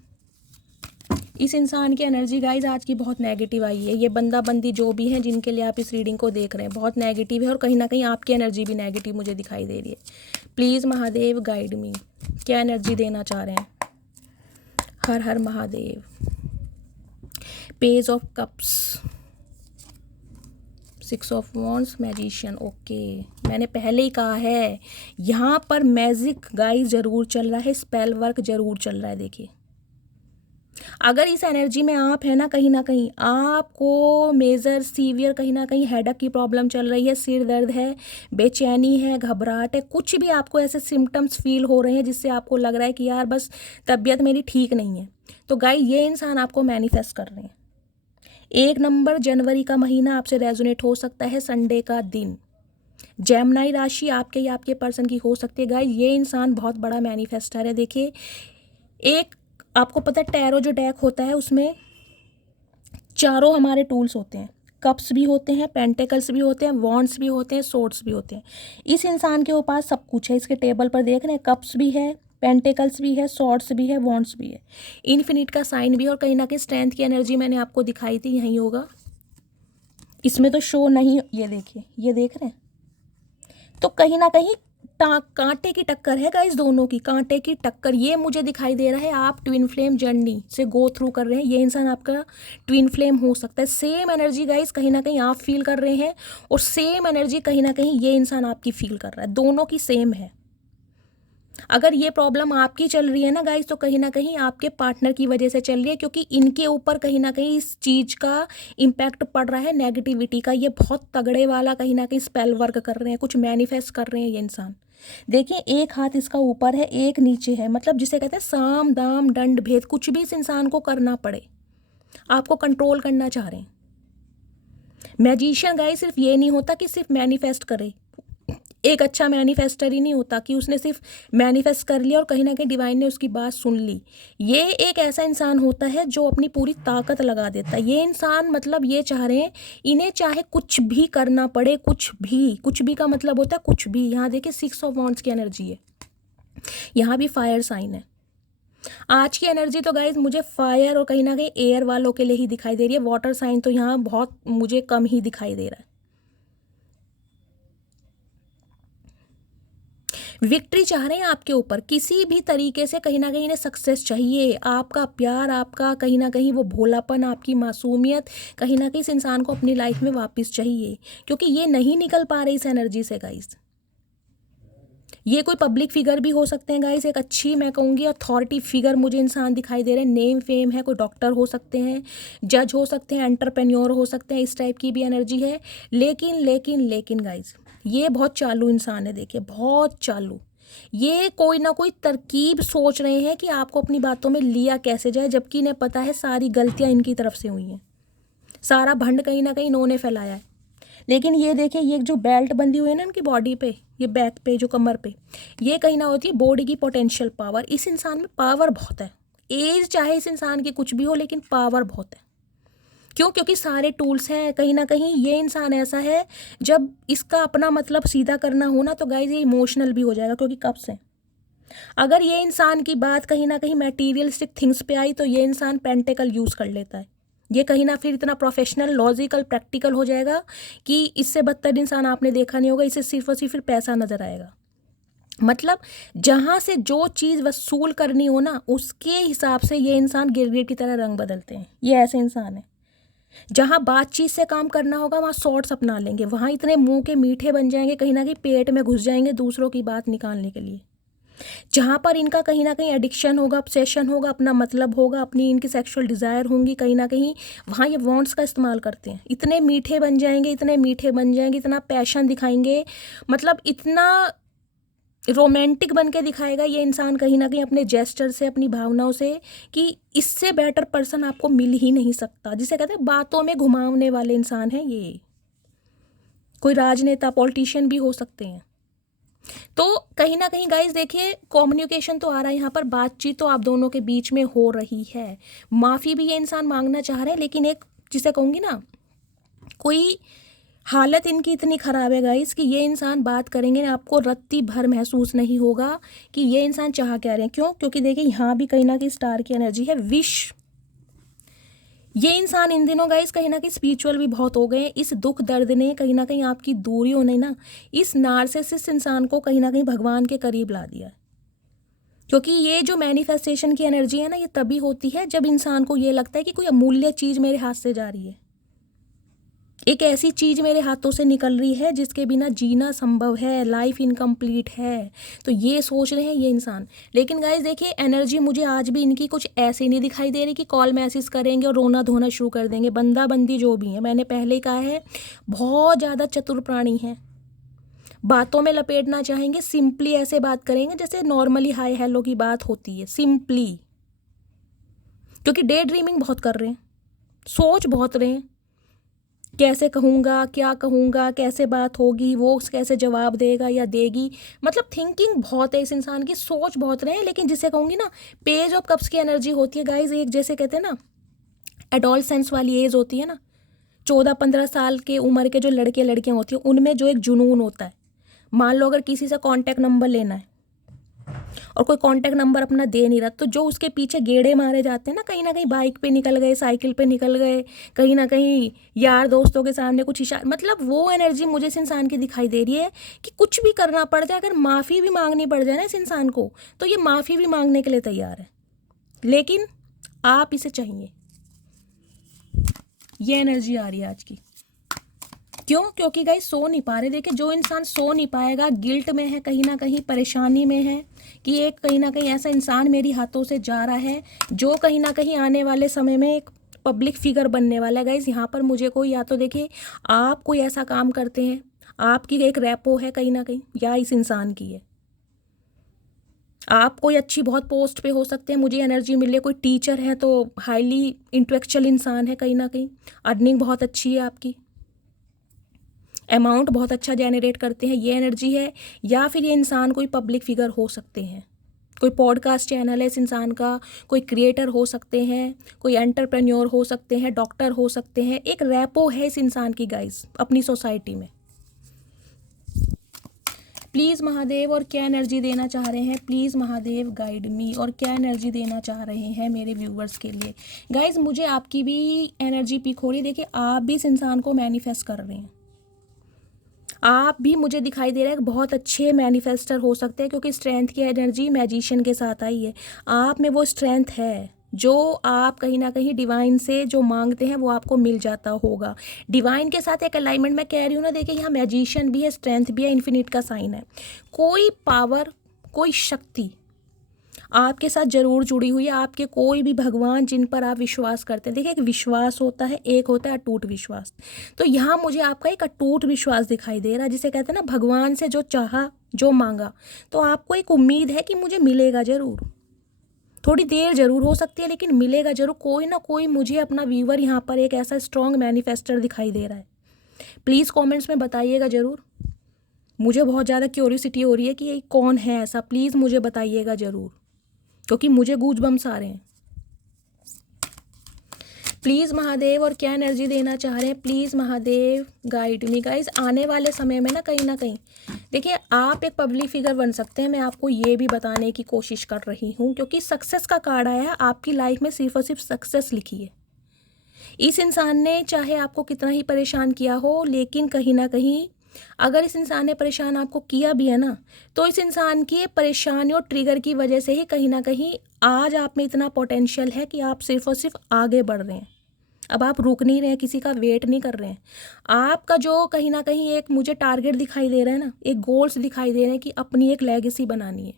इस इंसान की एनर्जी। गाइज आज की बहुत नेगेटिव आई है। ये बंदा बंदी जो भी हैं जिनके लिए आप इस रीडिंग को देख रहे हैं बहुत नेगेटिव है, और कहीं ना कहीं आपकी एनर्जी भी नेगेटिव मुझे दिखाई दे रही है। प्लीज़ महादेव गाइड मी, क्या एनर्जी देना चाह रहे हैं। हर हर Mahadev. Page of cups, 6 of wands, magician. Okay, मैंने पहले ही कहा है यहाँ पर मैजिक गाइस ज़रूर चल रहा है, स्पेल वर्क ज़रूर चल रहा है। देखिए अगर इस एनर्जी में आप है ना कहीं आपको मेजर सीवियर कहीं ना कहीं हेडेक की प्रॉब्लम चल रही है, सिर दर्द है, बेचैनी है, घबराहट है, कुछ भी आपको ऐसे सिम्टम्स फील हो रहे हैं जिससे आपको लग रहा है कि यार बस तबीयत मेरी ठीक नहीं है, तो गाइस ये इंसान आपको मैनिफेस्ट कर रहे हैं। 1 नंबर जनवरी का महीना आपसे रेजोनेट हो सकता है, संडे का दिन। जेमिनी राशि आपके या आपके पर्सन की हो सकती है। गाइस ये इंसान बहुत बड़ा मैनिफेस्टर है। देखिए एक आपको पता है टैरो जो डेक होता है उसमें चारों हमारे टूल्स होते हैं, कप्स भी होते हैं, पेंटिकल्स भी होते हैं, वॉन्ड्स भी होते हैं, सोर्ड्स भी होते हैं। इस इंसान के पास सब कुछ है। इसके टेबल पर देख रहे हैं कप्स भी है, पेंटिकल्स भी है, सॉर्ड्स भी है, वॉन्ड्स भी है, इन्फिनिट का साइन भी है, और कहीं ना कहीं स्ट्रेंथ की एनर्जी मैंने आपको दिखाई थी यहीं होगा। इसमें तो शो नहीं, ये देखिए ये देख रहे हैं, तो कहीं ना कहीं कांटे की टक्कर है गाइस, दोनों की कांटे की टक्कर। ये मुझे दिखाई दे रहा है आप ट्विन फ्लेम जर्नी से गो थ्रू कर रहे हैं, ये इंसान आपका ट्विन फ्लेम हो सकता है। सेम एनर्जी गाइस कहीं ना कहीं आप फील कर रहे हैं, और सेम एनर्जी कहीं ना कहीं ये इंसान आपकी फील कर रहा है, दोनों की सेम है। अगर ये प्रॉब्लम आपकी चल रही है ना गाइस, तो कहीं ना कहीं आपके पार्टनर की वजह से चल रही है, क्योंकि इनके ऊपर कहीं ना कहीं इस चीज़ का इम्पैक्ट पड़ रहा है नेगेटिविटी का। ये बहुत तगड़े वाला कहीं ना कहीं स्पेल वर्क कर रहे हैं, कुछ मैनिफेस्ट कर रहे हैं ये इंसान। देखिए एक हाथ इसका ऊपर है, एक नीचे है, मतलब जिसे कहते हैं साम दाम दंड भेद, कुछ भी इस इंसान को करना पड़े, आपको कंट्रोल करना चाह रहे हैं। मैजिशियन गाइस सिर्फ ये नहीं होता कि सिर्फ मैनिफेस्ट करे, एक अच्छा मैनिफेस्टर ही नहीं होता कि उसने सिर्फ मैनिफेस्ट कर लिया और कहीं ना कहीं डिवाइन ने उसकी बात सुन ली। ये एक ऐसा इंसान होता है जो अपनी पूरी ताकत लगा देता है। ये इंसान मतलब ये चाह रहे हैं इन्हें चाहे कुछ भी करना पड़े, कुछ भी का मतलब होता है कुछ भी। यहाँ देखिए 6 ऑफ वॉन्ड्स की एनर्जी है, यहाँ भी फायर साइन है। आज की एनर्जी तो गाइज मुझे फायर और कहीं ना कहीं एयर वालों के लिए ही दिखाई दे रही है, वाटर साइन तो यहाँ बहुत मुझे कम ही दिखाई दे रहा है। विक्ट्री चाह रहे हैं आपके ऊपर किसी भी तरीके से, कहीं ना कहीं इन्हें सक्सेस चाहिए। आपका प्यार, आपका कहीं ना कहीं वो भोलापन, आपकी मासूमियत कहीं ना कहीं इस इंसान को अपनी लाइफ में वापस चाहिए, क्योंकि ये नहीं निकल पा रही इस एनर्जी से गाइस। ये कोई पब्लिक फिगर भी हो सकते हैं गाइस, एक अच्छी मैं कहूँगी अथॉरिटी फिगर मुझे इंसान दिखाई दे रहे हैं, नेम फेम है, कोई डॉक्टर हो सकते हैं, जज हो सकते हैं, एंटरप्रेन्योर हो सकते हैं, इस टाइप की भी एनर्जी है। लेकिन गाइस ये बहुत चालू इंसान है। देखिए बहुत चालू, ये कोई ना कोई तरकीब सोच रहे हैं कि आपको अपनी बातों में लिया कैसे जाए, जबकि इन्हें पता है सारी गलतियां इनकी तरफ से हुई हैं, सारा भंड कहीं ना कहीं इन्होंने फैलाया है। लेकिन ये देखिए ये जो बेल्ट बंधी हुई है ना इनकी बॉडी पे, ये बैक पे जो कमर पे, ये कहीं ना होती है बॉडी की पोटेंशियल पावर। इस इंसान में पावर बहुत है, एज चाहे इस इंसान की कुछ भी हो लेकिन पावर बहुत है। क्यों? क्योंकि सारे टूल्स हैं। कहीं ना कहीं ये इंसान ऐसा है जब इसका अपना मतलब सीधा करना हो ना तो गाइज ये इमोशनल भी हो जाएगा, क्योंकि कप्स हैं, अगर ये इंसान की बात कहीं ना कहीं मटेरियलिस्टिक थिंग्स पे आई तो ये इंसान पेंटेकल यूज़ कर लेता है। ये कहीं ना फिर इतना प्रोफेशनल, लॉजिकल, प्रैक्टिकल हो जाएगा कि इससे बदतर इंसान आपने देखा नहीं होगा। इसे सिर्फ और सिर्फ फिर पैसा नज़र आएगा। मतलब जहाँ से जो चीज़ वसूल करनी हो ना, उसके हिसाब से ये इंसान गिरगिट की तरह रंग बदलते हैं। ये ऐसे इंसान है। जहाँ बातचीत से काम करना होगा वहाँ शॉर्ट्स अपना लेंगे, वहाँ इतने मुंह के मीठे बन जाएंगे, कहीं ना कहीं पेट में घुस जाएंगे दूसरों की बात निकालने के लिए। जहाँ पर इनका कहीं ना कहीं एडिक्शन होगा, ऑब्सेशन होगा, अपना मतलब होगा, अपनी इनकी सेक्सुअल डिज़ायर होंगी कहीं ना कहीं, वहाँ ये वांट्स का इस्तेमाल करते हैं। इतने मीठे बन जाएंगे, इतने मीठे बन जाएंगे, इतना पैशन दिखाएंगे, मतलब इतना रोमांटिक बन के दिखाएगा ये इंसान कहीं ना कहीं अपने जेस्चर से, अपनी भावनाओं से, कि इससे बेटर पर्सन आपको मिल ही नहीं सकता। जिसे कहते हैं बातों में घुमावने वाले इंसान हैं ये। कोई राजनेता, पॉलिटिशियन भी हो सकते हैं। तो कहीं ना कहीं गाइस देखिए, कम्युनिकेशन तो आ रहा है यहाँ पर, बातचीत तो आप दोनों के बीच में हो रही है। माफ़ी भी ये इंसान मांगना चाह रहे हैं, लेकिन एक जिसे कहूँगी ना, कोई हालत इनकी इतनी ख़राब है गाइस कि ये इंसान बात करेंगे ना, आपको रत्ती भर महसूस नहीं होगा कि ये इंसान चाह क्या रहे हैं। क्यों? क्योंकि देखिए यहाँ भी कहीं ना कहीं स्टार की एनर्जी है, विश। ये इंसान इन दिनों गाइस कहीं ना कहीं स्पिरिचुअल भी बहुत हो गए हैं। इस दुख दर्द ने कहीं ना कहीं आपकी दूरी होने ना, इस नार्सिसिस्ट इंसान को कहीं ना कहीं भगवान के करीब ला दिया है। क्योंकि ये जो मैनिफेस्टेशन की एनर्जी है ना, ये तभी होती है जब इंसान को ये लगता है कि कोई अमूल्य चीज़ मेरे हाथ से जा रही है, एक ऐसी चीज़ मेरे हाथों से निकल रही है जिसके बिना जीना संभव है, लाइफ इनकम्प्लीट है। तो ये सोच रहे हैं ये इंसान। लेकिन गाइस देखिए, एनर्जी मुझे आज भी इनकी कुछ ऐसी नहीं दिखाई दे रही कि कॉल मैसेज करेंगे और रोना धोना शुरू कर देंगे। बंदा बंदी जो भी है, मैंने पहले ही कहा है, बहुत ज़्यादा चतुर प्राणी है। बातों में लपेटना चाहेंगे, सिंपली ऐसे बात करेंगे जैसे नॉर्मली हाय हेलो की बात होती है, सिंपली। क्योंकि डे ड्रीमिंग बहुत कर रहे हैं, सोच बहुत रहे हैं, कैसे कहूँगा, क्या कहूँगा, कैसे बात होगी, वो कैसे जवाब देगा या देगी। मतलब थिंकिंग बहुत है इस इंसान की, सोच बहुत रहे हैं। लेकिन जिसे कहूँगी ना, पेज ऑफ कप्स की एनर्जी होती है गाइज। एक जैसे कहते हैं ना, एडोलसेंस वाली एज होती है ना, 14-15 साल के उम्र के जो लड़के लड़कियाँ होती हैं, उनमें जो एक जुनून होता है। मान लो अगर किसी से कॉन्टैक्ट नंबर लेना है और कोई कांटेक्ट नंबर अपना दे नहीं रहा, तो जो उसके पीछे गेड़े मारे जाते हैं ना कहीं बाइक पे निकल गए, साइकिल पे निकल गए, कहीं ना कहीं यार दोस्तों के सामने कुछ इशारा, मतलब वो एनर्जी मुझे इस इंसान की दिखाई दे रही है कि कुछ भी करना पड़ जाए, अगर माफ़ी भी मांगनी पड़ जाए ना इस इंसान को, तो ये माफ़ी भी मांगने के लिए तैयार है। लेकिन आप इसे चाहिए, ये एनर्जी आ रही है आज की। क्यों? क्योंकि गाइस सो नहीं पा रहे। देखिए, जो इंसान सो नहीं पाएगा, गिल्ट में है, कहीं ना कहीं परेशानी में है कि एक कहीं ना कहीं ऐसा इंसान मेरी हाथों से जा रहा है जो कहीं ना कहीं आने वाले समय में एक पब्लिक फिगर बनने वाला है। गाइस यहाँ पर मुझे कोई, या तो देखिए आप कोई ऐसा काम करते हैं, आपकी एक रेपो है कहीं ना कहीं, या इस इंसान की है। आप कोई अच्छी बहुत पोस्ट पे हो सकते हैं, मुझे एनर्जी मिल रही है। कोई टीचर है तो हाईली इंटेलेक्चुअल इंसान है, कहीं ना कहीं अर्निंग बहुत अच्छी है आपकी, अमाउंट बहुत अच्छा जनरेट करते हैं, ये एनर्जी है। या फिर ये इंसान कोई पब्लिक फिगर हो सकते हैं, कोई पॉडकास्ट चैनल है इस इंसान का, कोई क्रिएटर हो सकते हैं, कोई एंटरप्रेन्योर हो सकते हैं, डॉक्टर हो सकते हैं। एक रैपो है इस इंसान की गाइस अपनी सोसाइटी में। प्लीज़ महादेव, और क्या एनर्जी देना चाह रहे हैं, प्लीज़ महादेव गाइड मी, और क्या एनर्जी देना चाह रहे हैं मेरे व्यूवर्स के लिए। गाइस मुझे आपकी भी एनर्जी पिक हो रही है। देखिए, आप भी इस इंसान को मैनिफेस्ट कर रहे हैं, आप भी मुझे दिखाई दे रहा है बहुत अच्छे मैनिफेस्टर हो सकते हैं, क्योंकि स्ट्रेंथ की एनर्जी मैजिशियन के साथ आई है। आप में वो स्ट्रेंथ है जो आप कहीं ना कहीं डिवाइन से जो मांगते हैं वो आपको मिल जाता होगा। डिवाइन के साथ एक अलाइनमेंट मैं कह रही हूँ ना, देखिए यहाँ मैजिशियन भी है, स्ट्रेंथ भी है, इन्फिनिट का साइन है। कोई पावर, कोई शक्ति आपके साथ जरूर जुड़ी हुई है। आपके कोई भी भगवान जिन पर आप विश्वास करते हैं, देखिए एक विश्वास होता है, एक होता है अटूट विश्वास। तो यहाँ मुझे आपका एक अटूट विश्वास दिखाई दे रहा है, जिसे कहते हैं ना भगवान से जो चाहा, जो मांगा, तो आपको एक उम्मीद है कि मुझे मिलेगा जरूर। थोड़ी देर जरूर हो सकती है, लेकिन मिलेगा जरूर। कोई ना कोई मुझे अपना व्यूवर यहाँ पर एक ऐसा स्ट्रॉन्ग मैनिफेस्टर दिखाई दे रहा है। प्लीज़ कॉमेंट्स में बताइएगा ज़रूर, मुझे बहुत ज़्यादा क्यूरियोसिटी हो रही है कि ये कौन है ऐसा। प्लीज़ मुझे बताइएगा ज़रूर, क्योंकि मुझे गूज बम्स आ रहे हैं। प्लीज़ महादेव, और क्या एनर्जी देना चाह रहे हैं please Mahadev, guide me guys. आने वाले समय में ना कहीं देखिए आप एक पब्लिक फिगर बन सकते हैं, मैं आपको ये भी बताने की कोशिश कर रही हूँ, क्योंकि सक्सेस का कार्ड आया, आपकी लाइफ में सिर्फ और सिर्फ सक्सेस लिखी है। इस इंसान ने चाहे आपको कितना ही परेशान किया हो, लेकिन कहीं ना कहीं अगर इस इंसान ने परेशान आपको किया भी है ना, तो इस इंसान की परेशानी और ट्रिगर की वजह से ही कहीं ना कहीं आज आप में इतना पोटेंशियल है कि आप सिर्फ और सिर्फ आगे बढ़ रहे हैं। अब आप रुक नहीं रहे हैं, किसी का वेट नहीं कर रहे हैं। आपका जो कहीं ना कहीं एक मुझे टारगेट दिखाई दे रहा है ना, एक गोल्स दिखाई दे रहे हैं कि अपनी एक लेगेसी बनानी है,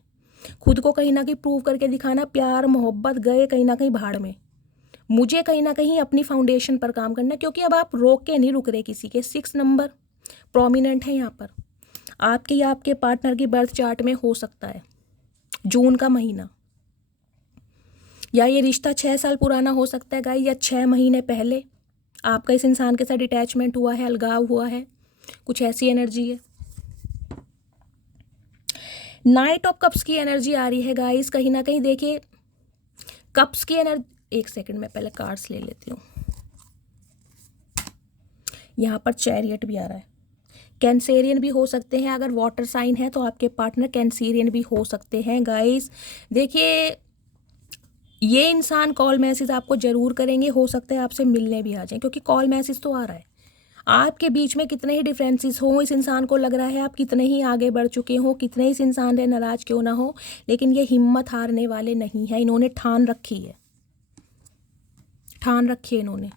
खुद को कहीं ना कहीं प्रूव करके दिखाना। प्यार मोहब्बत गए कहीं ना कहीं भाड़ में, मुझे कहीं ना कहीं अपनी फाउंडेशन पर काम करना है, क्योंकि अब आप रोक के नहीं रुक रहे किसी के। 6 नंबर प्रोमिनेंट है यहाँ पर, आपके या आपके पार्टनर की बर्थ चार्ट में हो सकता है जून का महीना, या ये रिश्ता 6 साल पुराना हो सकता है गाइस, या 6 महीने पहले आपका इस इंसान के साथ अटैचमेंट हुआ है, अलगाव हुआ है, कुछ ऐसी एनर्जी है। नाइट ऑफ कप्स की एनर्जी आ रही है गाइस, कहीं ना कहीं देखिए कप्स की एनर्जी, एक सेकंड में पहले कार्ड्स ले लेती हूँ। यहाँ पर चैरियट भी आ रहा है, कैंसेरियन भी हो सकते हैं, अगर वाटर साइन है तो आपके पार्टनर कैंसेरियन भी हो सकते हैं गाइस। देखिए ये इंसान कॉल मैसेज आपको ज़रूर करेंगे, हो सकता है आपसे मिलने भी आ जाएं, क्योंकि कॉल मैसेज तो आ रहा है। आपके बीच में कितने ही डिफरेंसेस हों, इस इंसान को लग रहा है आप कितने ही आगे बढ़ चुके हो, कितने ही इस इंसान से नाराज़ क्यों ना हो, लेकिन ये हिम्मत हारने वाले नहीं है। इन्होंने ठान रखी है, ठान रखी है इन्होंने।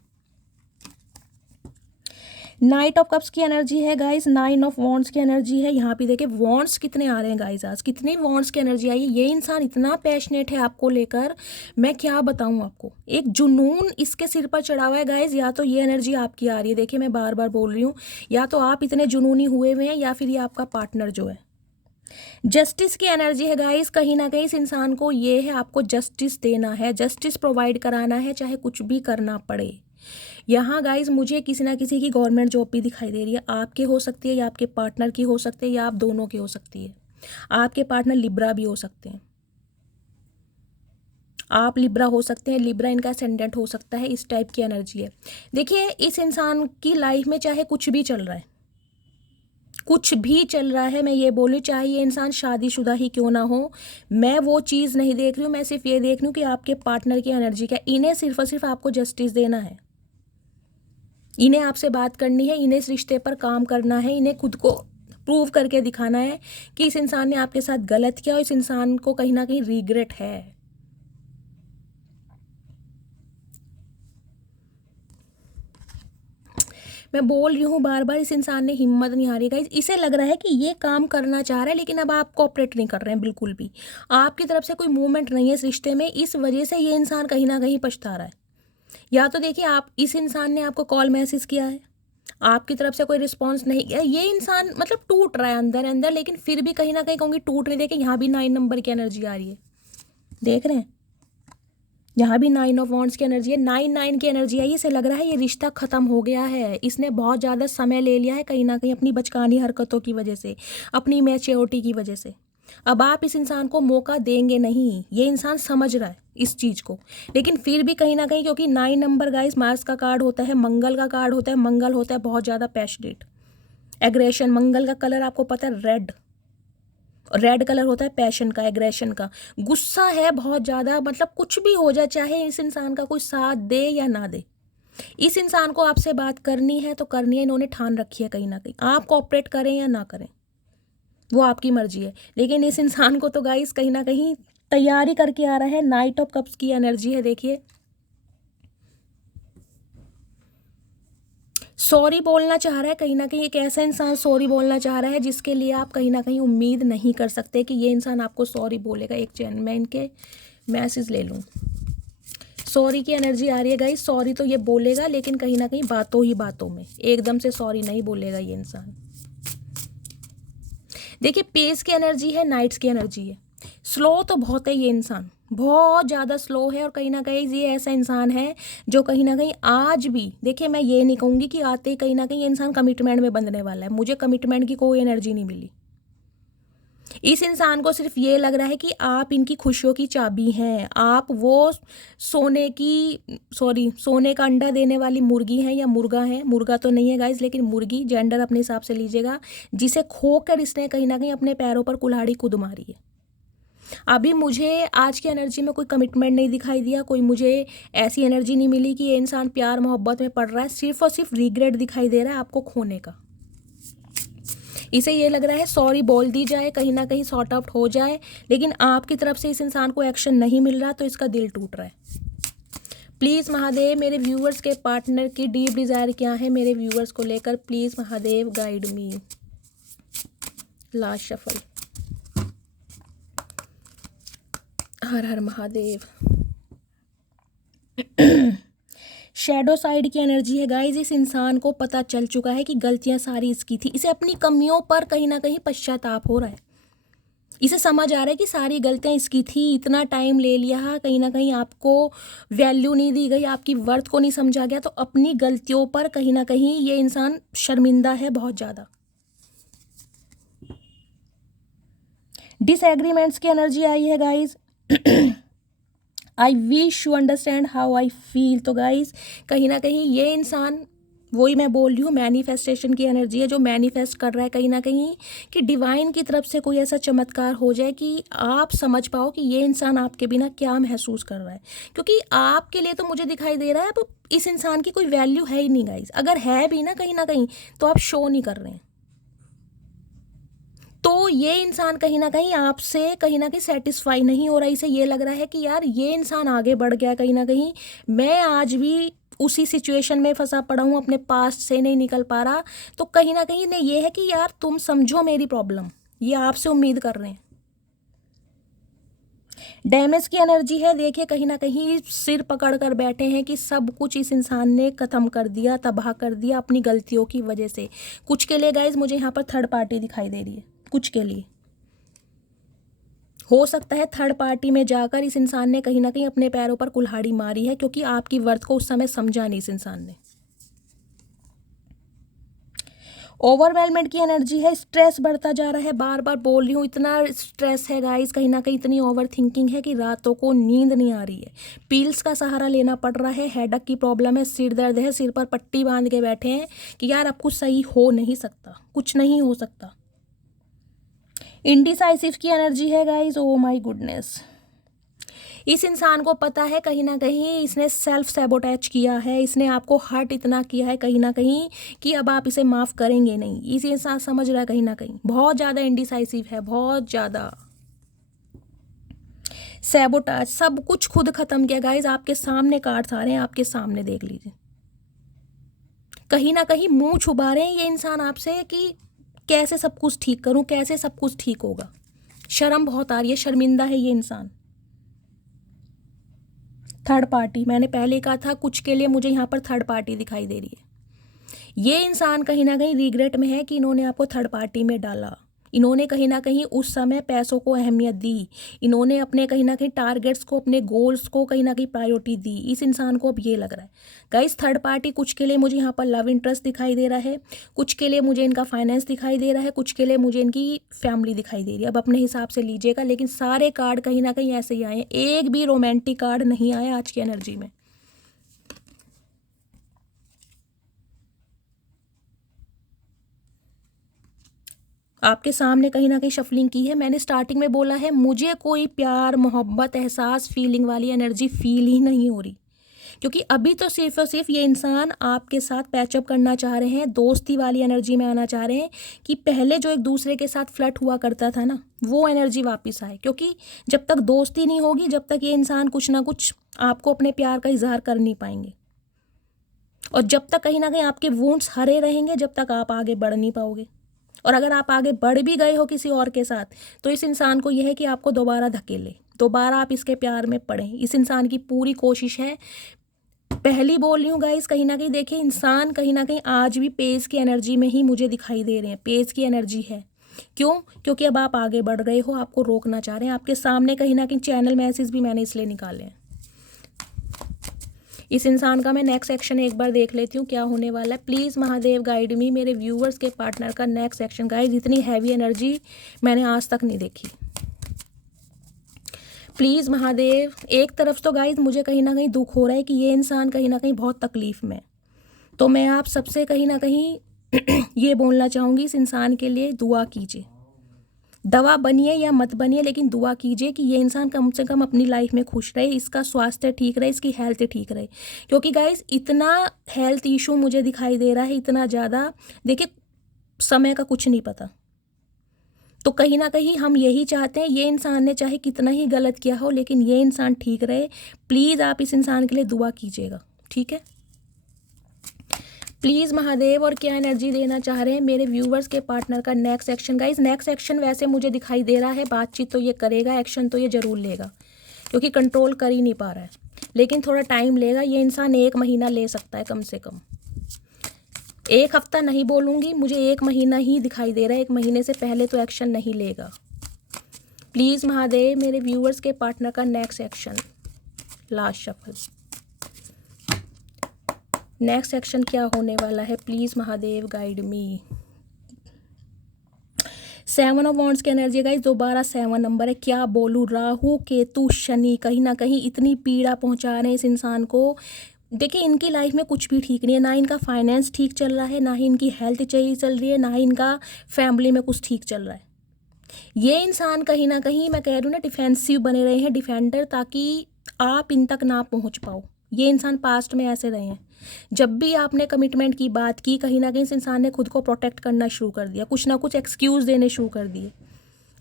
नाइट ऑफ कप्स की एनर्जी है गाइस, 9 ऑफ वॉन्ड्स की एनर्जी है। यहाँ पे देखिए वॉन्ड्स कितने आ रहे हैं गाइस, आज कितने वॉन्ड्स की एनर्जी आई है। ये इंसान इतना पैशनेट है आपको लेकर, मैं क्या बताऊँ आपको, एक जुनून इसके सिर पर चढ़ा हुआ है गाइस। या तो ये एनर्जी आपकी आ रही है, देखिए मैं बार बार बोल रही हूँ, या तो आप इतने जुनूनी हुए हुए हैं, या फिर ये आपका पार्टनर जो है। जस्टिस की एनर्जी है गाइस, कहीं ना कहीं इस इंसान को ये है आपको जस्टिस देना है, जस्टिस प्रोवाइड कराना है, चाहे कुछ भी करना पड़े। यहाँ गाइज मुझे किसी ना किसी की गवर्नमेंट जॉब भी दिखाई दे रही है, आपके हो सकती है, या आपके पार्टनर की हो सकती है, या आप दोनों की हो सकती है। आपके पार्टनर लिब्रा भी हो सकते हैं, आप लिब्रा हो सकते हैं, लिब्रा इनका असेंडेंट हो सकता है, इस टाइप की एनर्जी है। देखिए इस इंसान की लाइफ में चाहे कुछ भी चल रहा है, कुछ भी चल रहा है, मैं ये बोलूँ चाहे ये इंसान शादीशुदा ही क्यों ना हो, मैं वो चीज़ नहीं देख रही हूँ, मैं सिर्फ ये देख रही हूँ कि आपके पार्टनर की एनर्जी क्या। इन्हें सिर्फ और सिर्फ आपको जस्टिस देना है, इन्हें आपसे बात करनी है, इन्हें इस रिश्ते पर काम करना है, इन्हें खुद को प्रूव करके दिखाना है कि इस इंसान ने आपके साथ गलत किया और इस इंसान को कहीं ना कहीं रिग्रेट है। मैं बोल रही हूँ बार बार, इस इंसान ने हिम्मत नहीं हारी गाइस। इसे लग रहा है कि ये काम करना चाह रहा है, लेकिन अब आप कोऑपरेट नहीं कर रहे हैं बिल्कुल भी, आपकी तरफ से कोई मूवमेंट नहीं है इस रिश्ते में। इस वजह से ये इंसान कहीं ना कहीं पछता रहा है। या तो देखिए आप, इस इंसान ने आपको कॉल मैसेज किया है, आपकी तरफ से कोई रिस्पॉन्स नहीं किया, ये इंसान मतलब टूट रहा है अंदर अंदर, लेकिन फिर भी कहीं ना कहीं कहूँगी टूट नहीं। देखिए यहाँ भी 9 नंबर की एनर्जी आ रही है, देख रहे हैं, यहाँ भी 9 ऑफ वॉन्ड्स की एनर्जी है, 9 की एनर्जी आई। इसे लग रहा है ये रिश्ता ख़त्म हो गया है, इसने बहुत ज़्यादा समय ले लिया है कहीं ना कहीं अपनी बचकानी हरकतों की वजह से, अपनी मैच्योरिटी की वजह से। अब आप इस इंसान को मौका देंगे नहीं, ये इंसान समझ रहा है इस चीज़ को, लेकिन फिर भी कहीं ना कहीं, क्योंकि 9 नंबर गाइस मार्स का कार्ड होता है, मंगल का कार्ड होता है, मंगल होता है बहुत ज़्यादा पैशनेट, एग्रेशन। मंगल का कलर आपको पता है रेड, रेड कलर होता है पैशन का, एग्रेशन का। गुस्सा है बहुत ज़्यादा, मतलब कुछ भी हो जाए, चाहे इस इंसान का कोई साथ दे या ना दे, इस इंसान को आपसे बात करनी है तो करनी है, इन्होंने ठान रखी है कहीं ना कहीं। आप कोऑपरेट करें या ना करें वो आपकी मर्जी है, लेकिन इस इंसान को तो गाइस कहीं ना कहीं तैयारी करके आ रहा है। 9 ऑफ कप्स की एनर्जी है, देखिए सॉरी बोलना चाह रहा है कहीं ना कहीं, एक ऐसा इंसान सॉरी बोलना चाह रहा है जिसके लिए आप कहीं ना कहीं उम्मीद नहीं कर सकते कि ये इंसान आपको सॉरी बोलेगा। एक चैन मैं इनके मैसेज ले लूँ, सॉरी की एनर्जी आ रही है गाइस। सॉरी तो ये बोलेगा, लेकिन कहीं ना कहीं बातों ही बातों में, एकदम से सॉरी नहीं बोलेगा ये इंसान। देखिए पेस की एनर्जी है, नाइट्स की एनर्जी है। स्लो तो बहुत है ये इंसान, बहुत ज़्यादा स्लो है, और कहीं ना कहीं ये ऐसा इंसान है जो कहीं ना कहीं आज भी, देखिए मैं ये नहीं कहूँगी कि आते ही कहीं ना कहीं ये इंसान कमिटमेंट में बंधने वाला है, मुझे कमिटमेंट की कोई एनर्जी नहीं मिली। इस इंसान को सिर्फ ये लग रहा है कि आप इनकी खुशियों की चाबी हैं, आप वो सोने का अंडा देने वाली मुर्गी हैं या मुर्गा है, मुर्गा तो नहीं है गाइज लेकिन मुर्गी, जेंडर अपने हिसाब से लीजिएगा, जिसे खोकर इसने कहीं ना कहीं अपने पैरों पर कुल्हाड़ी खुद मारी है। अभी मुझे आज की एनर्जी में कोई कमिटमेंट नहीं दिखाई दिया, कोई मुझे ऐसी एनर्जी नहीं मिली कि ये इंसान प्यार मोहब्बत में पड़ रहा है, सिर्फ और सिर्फ रिग्रेट दिखाई दे रहा है आपको खोने का। इसे ये लग रहा है सॉरी बोल दी जाए, कहीं ना कहीं सॉर्ट आउट हो जाए, लेकिन आपकी तरफ से इस इंसान को एक्शन नहीं मिल रहा, तो इसका दिल टूट रहा है। प्लीज़ महादेव, मेरे व्यूअर्स के पार्टनर की डीप डिज़ायर क्या है मेरे व्यूअर्स को लेकर, please Mahadev guide me. Last shuffle. हर हर महादेव। शैडो साइड की एनर्जी है गाइज, इस इंसान को पता चल चुका है कि गलतियां सारी इसकी थी, इसे अपनी कमियों पर कहीं ना कहीं पश्चाताप हो रहा है, इसे समझ आ रहा है कि सारी गलतियां इसकी थी, इतना टाइम ले लिया, कहीं ना कहीं आपको वैल्यू नहीं दी गई, आपकी वर्थ को नहीं समझा गया, तो अपनी गलतियों पर कहीं ना कहीं ये इंसान शर्मिंदा है बहुत ज़्यादा। डिसएग्रीमेंट्स की एनर्जी आई है guys. I wish you understand how I feel. तो गाइज कहीं ना कहीं ये इंसान, वही मैं बोल रही हूँ, मैनिफेस्टेशन की एनर्जी है, जो मैनिफेस्ट कर रहा है कहीं ना कहीं कि डिवाइन की तरफ से कोई ऐसा चमत्कार हो जाए कि आप समझ पाओ कि ये इंसान आपके बिना क्या महसूस कर रहा है, क्योंकि आपके लिए तो मुझे दिखाई दे रहा है अब इस इंसान की कोई वैल्यू है ही नहीं गाइज। अगर है भी ना कहीं तो आप शो नहीं कर रहे हैं, तो ये इंसान कहीं ना कहीं सेटिस्फाई नहीं हो रहा। इसे ये लग रहा है कि यार ये इंसान आगे बढ़ गया, कहीं ना कहीं मैं आज भी उसी सिचुएशन में फंसा पड़ा हूँ, अपने पास्ट से नहीं निकल पा रहा। तो कहीं ना कहीं ये है कि यार तुम समझो मेरी प्रॉब्लम, ये आपसे उम्मीद कर रहे हैं। डैमेज की एनर्जी है, देखिए कहीं ना कहीं सिर पकड़ कर बैठे हैं कि सब कुछ इस इंसान ने ख़त्म कर दिया, तबाह कर दिया अपनी गलतियों की वजह से। कुछ के लिए गाइज मुझे यहाँ पर थर्ड पार्टी दिखाई दे रही है, कुछ के लिए हो सकता है थर्ड पार्टी में जाकर इस इंसान ने कहीं ना कहीं अपने पैरों पर कुल्हाड़ी मारी है, क्योंकि आपकी वर्थ को उस समय समझा नहीं इस इंसान ने। ओवरवेलमेंट की एनर्जी है, स्ट्रेस बढ़ता जा रहा है, बार बार बोल रही हूँ, इतना स्ट्रेस है गाइस, कहीं ना कहीं इतनी ओवर थिंकिंग है कि रातों को नींद नहीं आ रही है, पिल्स का सहारा लेना पड़ रहा है, हेडेक की प्रॉब्लम है, सिर दर्द है, सिर पर पट्टी बांध के बैठे हैं कि यार अब कुछ सही हो नहीं सकता, कुछ नहीं हो सकता। इंडिसाइसिव की एनर्जी है गाइस, ओ माय गुडनेस। इस इंसान को पता है कहीं ना कहीं इसने सेल्फ सैबोटेज किया है, इसने आपको हर्ट इतना किया है कहीं ना कहीं कि अब आप इसे माफ़ करेंगे नहीं। इस इंसान समझ रहा है कहीं ना कहीं, बहुत ज़्यादा इंडिसाइसिव है, बहुत ज़्यादा सैबोटाज, सब कुछ खुद ख़त्म किया गाइज। आपके सामने कार्ड्स आ रहे हैं, आपके सामने देख लीजिए, कहीं ना कहीं मुंह छुपा रहे हैं ये इंसान आपसे कि कैसे सब कुछ ठीक करूं, कैसे सब कुछ ठीक होगा। शर्म बहुत आ रही है, शर्मिंदा है ये इंसान। थर्ड पार्टी, मैंने पहले कहा था कुछ के लिए मुझे यहाँ पर थर्ड पार्टी दिखाई दे रही है। ये इंसान कहीं ना कहीं रिग्रेट में है कि इन्होंने आपको थर्ड पार्टी में डाला, इन्होंने कहीं ना कहीं उस समय पैसों को अहमियत दी, इन्होंने अपने कहीं ना कहीं टारगेट्स को, अपने गोल्स को कहीं ना कहीं प्रायोरिटी दी। इस इंसान को अब ये लग रहा है गाइस थर्ड पार्टी, कुछ के लिए मुझे यहाँ पर लव इंटरेस्ट दिखाई दे रहा है, कुछ के लिए मुझे इनका फाइनेंस दिखाई दे रहा है, कुछ के लिए मुझे इनकी फैमिली दिखाई दे रही है। अब अपने हिसाब से लीजिएगा, लेकिन सारे कार्ड कहीं ना कहीं ऐसे ही आए हैं, एक भी रोमांटिक कार्ड नहीं आया आज की एनर्जी में। आपके सामने कहीं ना कहीं शफलिंग की है। मैंने स्टार्टिंग में बोला है मुझे कोई प्यार मोहब्बत एहसास फीलिंग वाली एनर्जी फील ही नहीं हो रही, क्योंकि अभी तो सिर्फ और सिर्फ ये इंसान आपके साथ पैचअप करना चाह रहे हैं, दोस्ती वाली एनर्जी में आना चाह रहे हैं कि पहले जो एक दूसरे के साथ फ्लर्ट हुआ करता था ना, वो एनर्जी वापस आए। क्योंकि जब तक दोस्ती नहीं होगी, जब तक ये इंसान कुछ ना कुछ आपको अपने प्यार का इजहार कर नहीं पाएंगे, और जब तक कहीं ना कहीं आपके वुंड्स हरे रहेंगे, जब तक आप आगे बढ़ नहीं पाओगे। और अगर आप आगे बढ़ भी गए हो किसी और के साथ, तो इस इंसान को यह है कि आपको दोबारा धकेले, दोबारा आप इसके प्यार में पड़ें। इस इंसान की पूरी कोशिश है। पहली बोल रही हूँ गाइस, कहीं ना कहीं देखिए इंसान कहीं ना कहीं आज भी पेस की एनर्जी में ही मुझे दिखाई दे रहे हैं, पेस की एनर्जी है। क्यों? क्योंकि अब आप आगे बढ़ गए हो, आपको रोकना चाह रहे हैं। आपके सामने कहीं ना कहीं चैनल मैसेज भी मैंने इसलिए निकाले हैं। इस इंसान का मैं नेक्स्ट एक्शन एक बार देख लेती हूँ क्या होने वाला है। प्लीज़ महादेव गाइड मी, मेरे व्यूवर्स के पार्टनर का नेक्स्ट एक्शन। गाइज इतनी हैवी एनर्जी मैंने आज तक नहीं देखी। प्लीज़ महादेव, एक तरफ तो गाइज मुझे कहीं ना कहीं दुख हो रहा है कि ये इंसान कहीं ना कहीं बहुत तकलीफ़ में, तो मैं आप सबसे कहीं ना कहीं ये बोलना चाहूँगी, इस इंसान के लिए दुआ कीजिए। दवा बनिए या मत बनिए, लेकिन दुआ कीजिए कि ये इंसान कम से कम अपनी लाइफ में खुश रहे, इसका स्वास्थ्य ठीक रहे, इसकी हेल्थ ठीक रहे। क्योंकि गाइस इतना हेल्थ इशू मुझे दिखाई दे रहा है, इतना ज़्यादा, देखिए समय का कुछ नहीं पता। तो कहीं ना कहीं हम यही चाहते हैं, ये इंसान ने चाहे कितना ही गलत किया हो लेकिन ये इंसान ठीक रहे। प्लीज़ आप इस इंसान के लिए दुआ कीजिएगा, ठीक है। प्लीज़ महादेव, और क्या एनर्जी देना चाह रहे हैं मेरे व्यूवर्स के पार्टनर का next action. Guys next action वैसे मुझे दिखाई दे रहा है, बातचीत तो ये करेगा, एक्शन तो ये ज़रूर लेगा, क्योंकि कंट्रोल कर ही नहीं पा रहा है, लेकिन थोड़ा टाइम लेगा। ये इंसान 1 महीना ले सकता है, कम से कम 1 हफ्ता नहीं बोलूँगी, मुझे 1 महीना ही दिखाई दे रहा है। 1 महीने से पहले तो एक्शन नहीं लेगा। प्लीज़ महादेव, मेरे व्यूवर्स के पार्टनर का next action. Last shuffle, next action क्या होने वाला है? Please Mahadev guide me. 7 of wands की एनर्जी गाइस, दोबारा 7 नंबर है। क्या बोलूँ, राहु केतु शनि कहीं ना कहीं इतनी पीड़ा पहुंचा रहे हैं इस इंसान को। देखिए इनकी लाइफ में कुछ भी ठीक नहीं है, ना इनका फाइनेंस ठीक चल रहा है, ना ही इनकी हेल्थ चाहिए चल रही है, ना ही इनका फैमिली में कुछ ठीक चल रहा है। ये इंसान कहीं ना कहीं, मैं कह रही हूँ ना, डिफेंसिव बने रहे हैं, डिफेंडर, ताकि आप इन तक ना पहुँच पाओ। ये इंसान पास्ट में ऐसे रहे हैं, जब भी आपने कमिटमेंट की बात की, कहीं ना कहीं इस इंसान ने खुद को प्रोटेक्ट करना शुरू कर दिया, कुछ ना कुछ एक्सक्यूज़ देने शुरू कर दिए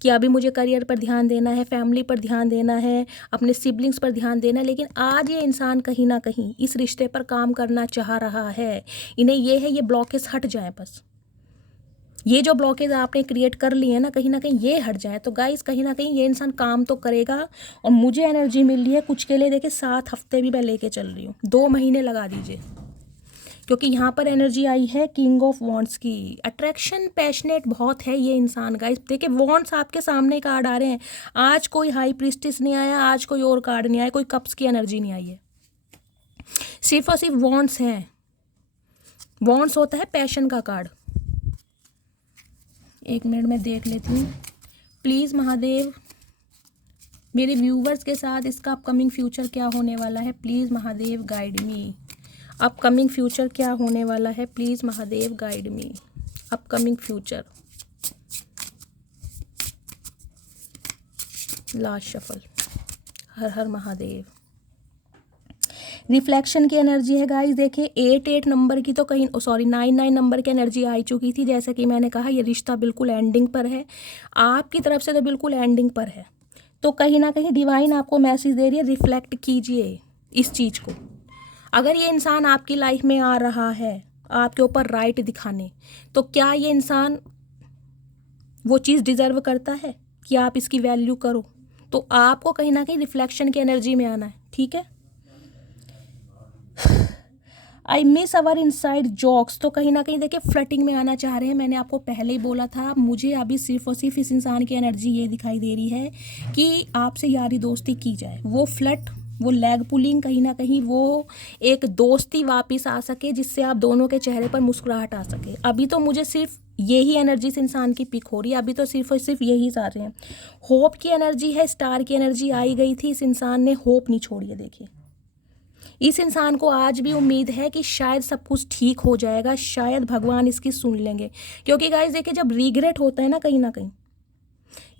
कि अभी मुझे करियर पर ध्यान देना है, फैमिली पर ध्यान देना है, अपने सिबलिंग्स पर ध्यान देना है। लेकिन आज ये इंसान कहीं ना कहीं इस रिश्ते पर काम करना चाह रहा है। इन्हें ये है, ये ब्लॉकेज हट जाए, बस ये जो ब्लॉकेज आपने क्रिएट कर लिए हैं ना कहीं ये हट जाए। तो गाइस कहीं ना कहीं ये इंसान काम तो करेगा। और मुझे एनर्जी मिल रही है कुछ के लिए, देखिए 7 हफ्ते भी मैं लेके चल रही हूँ, 2 महीने लगा दीजिए, क्योंकि यहाँ पर एनर्जी आई है किंग ऑफ वॉन्ड्स की। अट्रैक्शन पैशनेट बहुत है ये इंसान। गाइस देखिए वॉन्ड्स आपके सामने कार्ड आ रहे हैं। आज कोई हाई प्रीस्टिस नहीं आया, आज कोई और कार्ड नहीं आया, कोई कप्स की एनर्जी नहीं आई है, सिर्फ और सिर्फ वॉन्ड्स हैं। वॉन्ड्स होता है पैशन का कार्ड। 1 मिनट में देख लेती हूँ। प्लीज़ महादेव, मेरे व्यूवर्स के साथ इसका अपकमिंग फ्यूचर क्या होने वाला है? Please Mahadev guide me. Upcoming future क्या होने वाला है? Please Mahadev guide me. Upcoming future. Last shuffle. हर हर महादेव। रिफ्लेक्शन की एनर्जी है गाइस। देखिए 8 नंबर की तो कहीं, सॉरी 9 नंबर की एनर्जी आई चुकी थी। जैसे कि मैंने कहा, ये रिश्ता बिल्कुल एंडिंग पर है, आपकी तरफ से तो बिल्कुल एंडिंग पर है। तो कहीं ना कहीं डिवाइन आपको मैसेज दे रही है, रिफ्लेक्ट कीजिए इस चीज़ को। अगर ये इंसान आपकी लाइफ में आ रहा है आपके ऊपर राइट दिखाने, तो क्या ये इंसान वो चीज़ डिज़र्व करता है कि आप इसकी वैल्यू करो? तो आपको कहीं ना कहीं रिफ्लेक्शन की एनर्जी में आना है, ठीक है। I miss our inside jokes, तो कहीं ना कहीं देखिए फ्लर्टिंग में आना चाह रहे हैं। मैंने आपको पहले ही बोला था, मुझे अभी सिर्फ और सिर्फ इस इंसान की एनर्जी ये दिखाई दे रही है कि आपसे यारी दोस्ती की जाए। वो फ्लर्ट, वो लेग पुलिंग, कहीं ना कहीं वो एक दोस्ती वापस आ सके, जिससे आप दोनों के चेहरे पर मुस्कुराहट आ सके। अभी तो मुझे सिर्फ यही एनर्जी से इंसान की पिक हो रही है, अभी तो सिर्फ और सिर्फ यही चाह रहे हैं। होप की एनर्जी है, स्टार की एनर्जी आई गई थी, इस इंसान ने होप नहीं छोड़ी है। देखिए इस इंसान को आज भी उम्मीद है कि शायद सब कुछ ठीक हो जाएगा, शायद भगवान इसकी सुन लेंगे। क्योंकि गाइस देखिए जब रिग्रेट होता है ना कहीं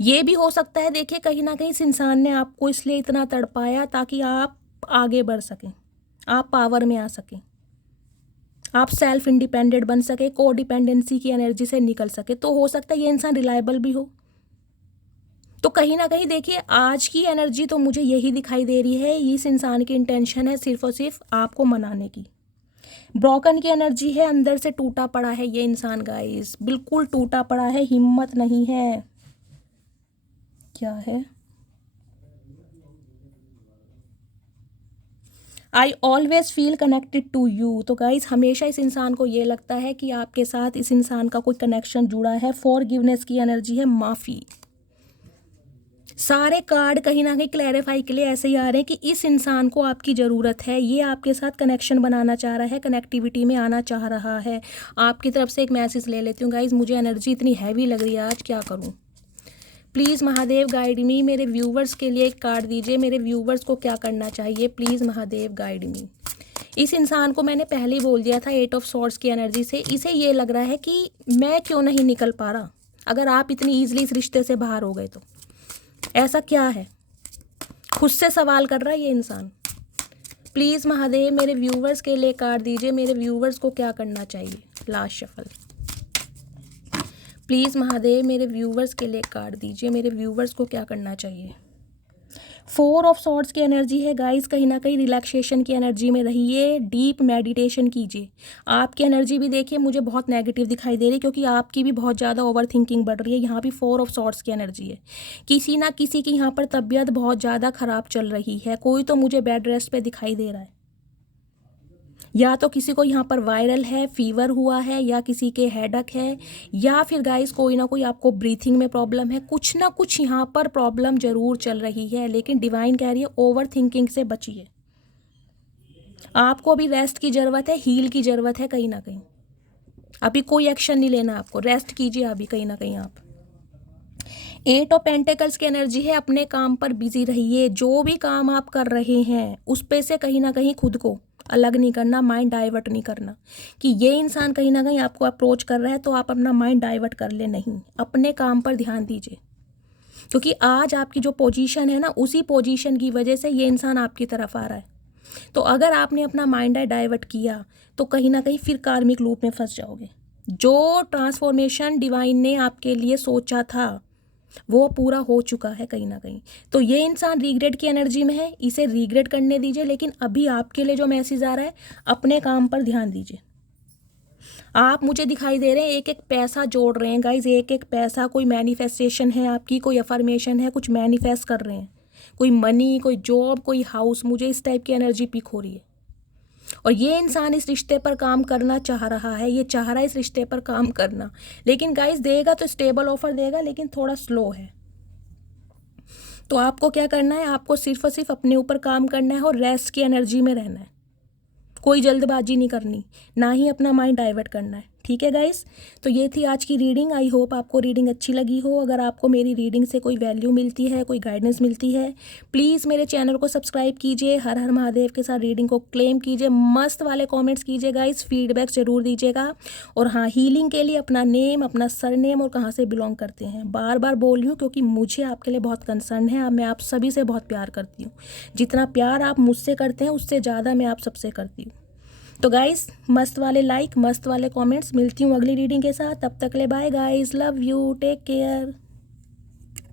ये भी हो सकता है, देखिए कहीं ना कहीं इस इंसान ने आपको इसलिए इतना तड़पाया ताकि आप आगे बढ़ सकें, आप पावर में आ सकें, आप सेल्फ इंडिपेंडेंट बन सके, को डिपेंडेंसी की एनर्जी से निकल सके। तो हो सकता है ये इंसान रिलायबल भी हो। तो कहीं ना कहीं देखिए आज की एनर्जी तो मुझे यही दिखाई दे रही है, इस इंसान की इंटेंशन है सिर्फ और सिर्फ आपको मनाने की। ब्रोकन की एनर्जी है, अंदर से टूटा पड़ा है ये इंसान गाइस, बिल्कुल टूटा पड़ा है, हिम्मत नहीं है। क्या है? I always feel connected to you, तो गाइज हमेशा इस इंसान को ये लगता है कि आपके साथ इस इंसान का कोई कनेक्शन जुड़ा है। फॉरगिवनेस की एनर्जी है, माफ़ी। सारे कार्ड कहीं ना कहीं क्लैरिफाई के लिए ऐसे ही आ रहे हैं कि इस इंसान को आपकी ज़रूरत है, ये आपके साथ कनेक्शन बनाना चाह रहा है, कनेक्टिविटी में आना चाह रहा है। आपकी तरफ से एक मैसेज ले लेती हूँ गाइज, मुझे एनर्जी इतनी हैवी लग रही है आज, क्या करूँ। प्लीज़ महादेव गाइड मी, मेरे व्यूवर्स के लिए एक कार्ड दीजिए, मेरे व्यूवर्स को क्या करना चाहिए, प्लीज़ महादेव गाइड मी। इस इंसान को मैंने पहले ही बोल दिया था 8 ऑफ सॉर्ड्स की एनर्जी से, इसे ये लग रहा है कि मैं क्यों नहीं निकल पा रहा। अगर आप इतनी ईजिली इस रिश्ते से बाहर हो गए तो ऐसा क्या है, खुद से सवाल कर रहा है ये इंसान। प्लीज़ महादेव मेरे व्यूवर्स के लिए कार्ड दीजिए, मेरे व्यूवर्स को क्या करना चाहिए। Last shuffle. प्लीज़ महादेव मेरे व्यूवर्स के लिए कार्ड दीजिए, मेरे व्यूवर्स को क्या करना चाहिए। 4 ऑफ सॉर्ड्स की एनर्जी है गाइस, कहीं ना कहीं रिलैक्सेशन की एनर्जी में रहिए, डीप मेडिटेशन कीजिए। आपकी एनर्जी भी देखिए मुझे बहुत नेगेटिव दिखाई दे रही है, क्योंकि आपकी भी बहुत ज़्यादा ओवर थिंकिंग बढ़ रही है। यहाँ भी 4 ऑफ सॉर्ड्स की एनर्जी है, किसी ना किसी की यहाँ पर तबीयत बहुत ज़्यादा ख़राब चल रही है। कोई तो मुझे बेड रेस्ट पे दिखाई दे रहा है, या तो किसी को यहाँ पर वायरल है, फीवर हुआ है, या किसी के हेडक है, या फिर गाइस कोई ना कोई आपको ब्रीथिंग में प्रॉब्लम है। कुछ ना कुछ यहाँ पर प्रॉब्लम जरूर चल रही है, लेकिन डिवाइन कह रही है ओवर थिंकिंग से बचिए। आपको अभी रेस्ट की ज़रूरत है, हील की ज़रूरत है। कहीं ना कहीं अभी कोई एक्शन नहीं लेना, आपको रेस्ट कीजिए अभी कहीं ना कहीं आप। 8 ऑफ पेंटिकल्स की एनर्जी है, अपने काम पर बिजी रहिए। जो भी काम आप कर रहे हैं उस पे से कहीं ना कहीं खुद को अलग नहीं करना, माइंड डाइवर्ट नहीं करना कि ये इंसान कहीं ना कहीं आपको अप्रोच कर रहा है तो आप अपना माइंड डाइवर्ट कर ले। नहीं, अपने काम पर ध्यान दीजिए, क्योंकि आज आपकी जो पोजीशन है ना, उसी पोजीशन की वजह से ये इंसान आपकी तरफ आ रहा है। तो अगर आपने अपना माइंड डाइवर्ट किया तो कहीं ना कहीं फिर कार्मिक लूप में फंस जाओगे। जो ट्रांसफॉर्मेशन डिवाइन ने आपके लिए सोचा था वो पूरा हो चुका है कहीं ना कहीं। तो ये इंसान रिग्रेट की एनर्जी में है, इसे रिग्रेट करने दीजिए। लेकिन अभी आपके लिए जो मैसेज आ रहा है, अपने काम पर ध्यान दीजिए। आप मुझे दिखाई दे रहे हैं एक एक पैसा जोड़ रहे हैं गाइज, एक एक पैसा। कोई मैनिफेस्टेशन है आपकी, कोई अफर्मेशन है, कुछ मैनिफेस्ट कर रहे हैं, कोई मनी, कोई जॉब, कोई हाउस। मुझे इस टाइप की एनर्जी पिक हो रही है। और ये इंसान इस रिश्ते पर काम करना चाह रहा है, ये चाह रहा है इस रिश्ते पर काम करना। लेकिन गाइस देगा तो स्टेबल ऑफर देगा, लेकिन थोड़ा स्लो है। तो आपको क्या करना है, आपको सिर्फ और सिर्फ अपने ऊपर काम करना है और रेस्ट की एनर्जी में रहना है। कोई जल्दबाजी नहीं करनी, ना ही अपना माइंड डाइवर्ट करना है। ठीक है गाइस, तो ये थी आज की रीडिंग। आई होप आपको रीडिंग अच्छी लगी हो। अगर आपको मेरी रीडिंग से कोई वैल्यू मिलती है, कोई गाइडेंस मिलती है, प्लीज़ मेरे चैनल को सब्सक्राइब कीजिए। हर हर महादेव के साथ रीडिंग को क्लेम कीजिए। मस्त वाले कमेंट्स कीजिए गाइस, फीडबैक ज़रूर दीजिएगा। और हाँ, हीलिंग के लिए अपना नेम, अपना सरनेम और कहाँ से बिलोंग करते हैं बार बार बोल रही हूँ, क्योंकि मुझे आपके लिए बहुत कंसर्न है। मैं आप सभी से बहुत प्यार करती हूँ। जितना प्यार आप मुझसे करते हैं उससे ज़्यादा मैं आप सबसे करती हूँ। तो गाइस मस्त वाले लाइक, मस्त वाले कमेंट्स। मिलती हूँ अगली रीडिंग के साथ, तब तक ले bye guys, love you, take care.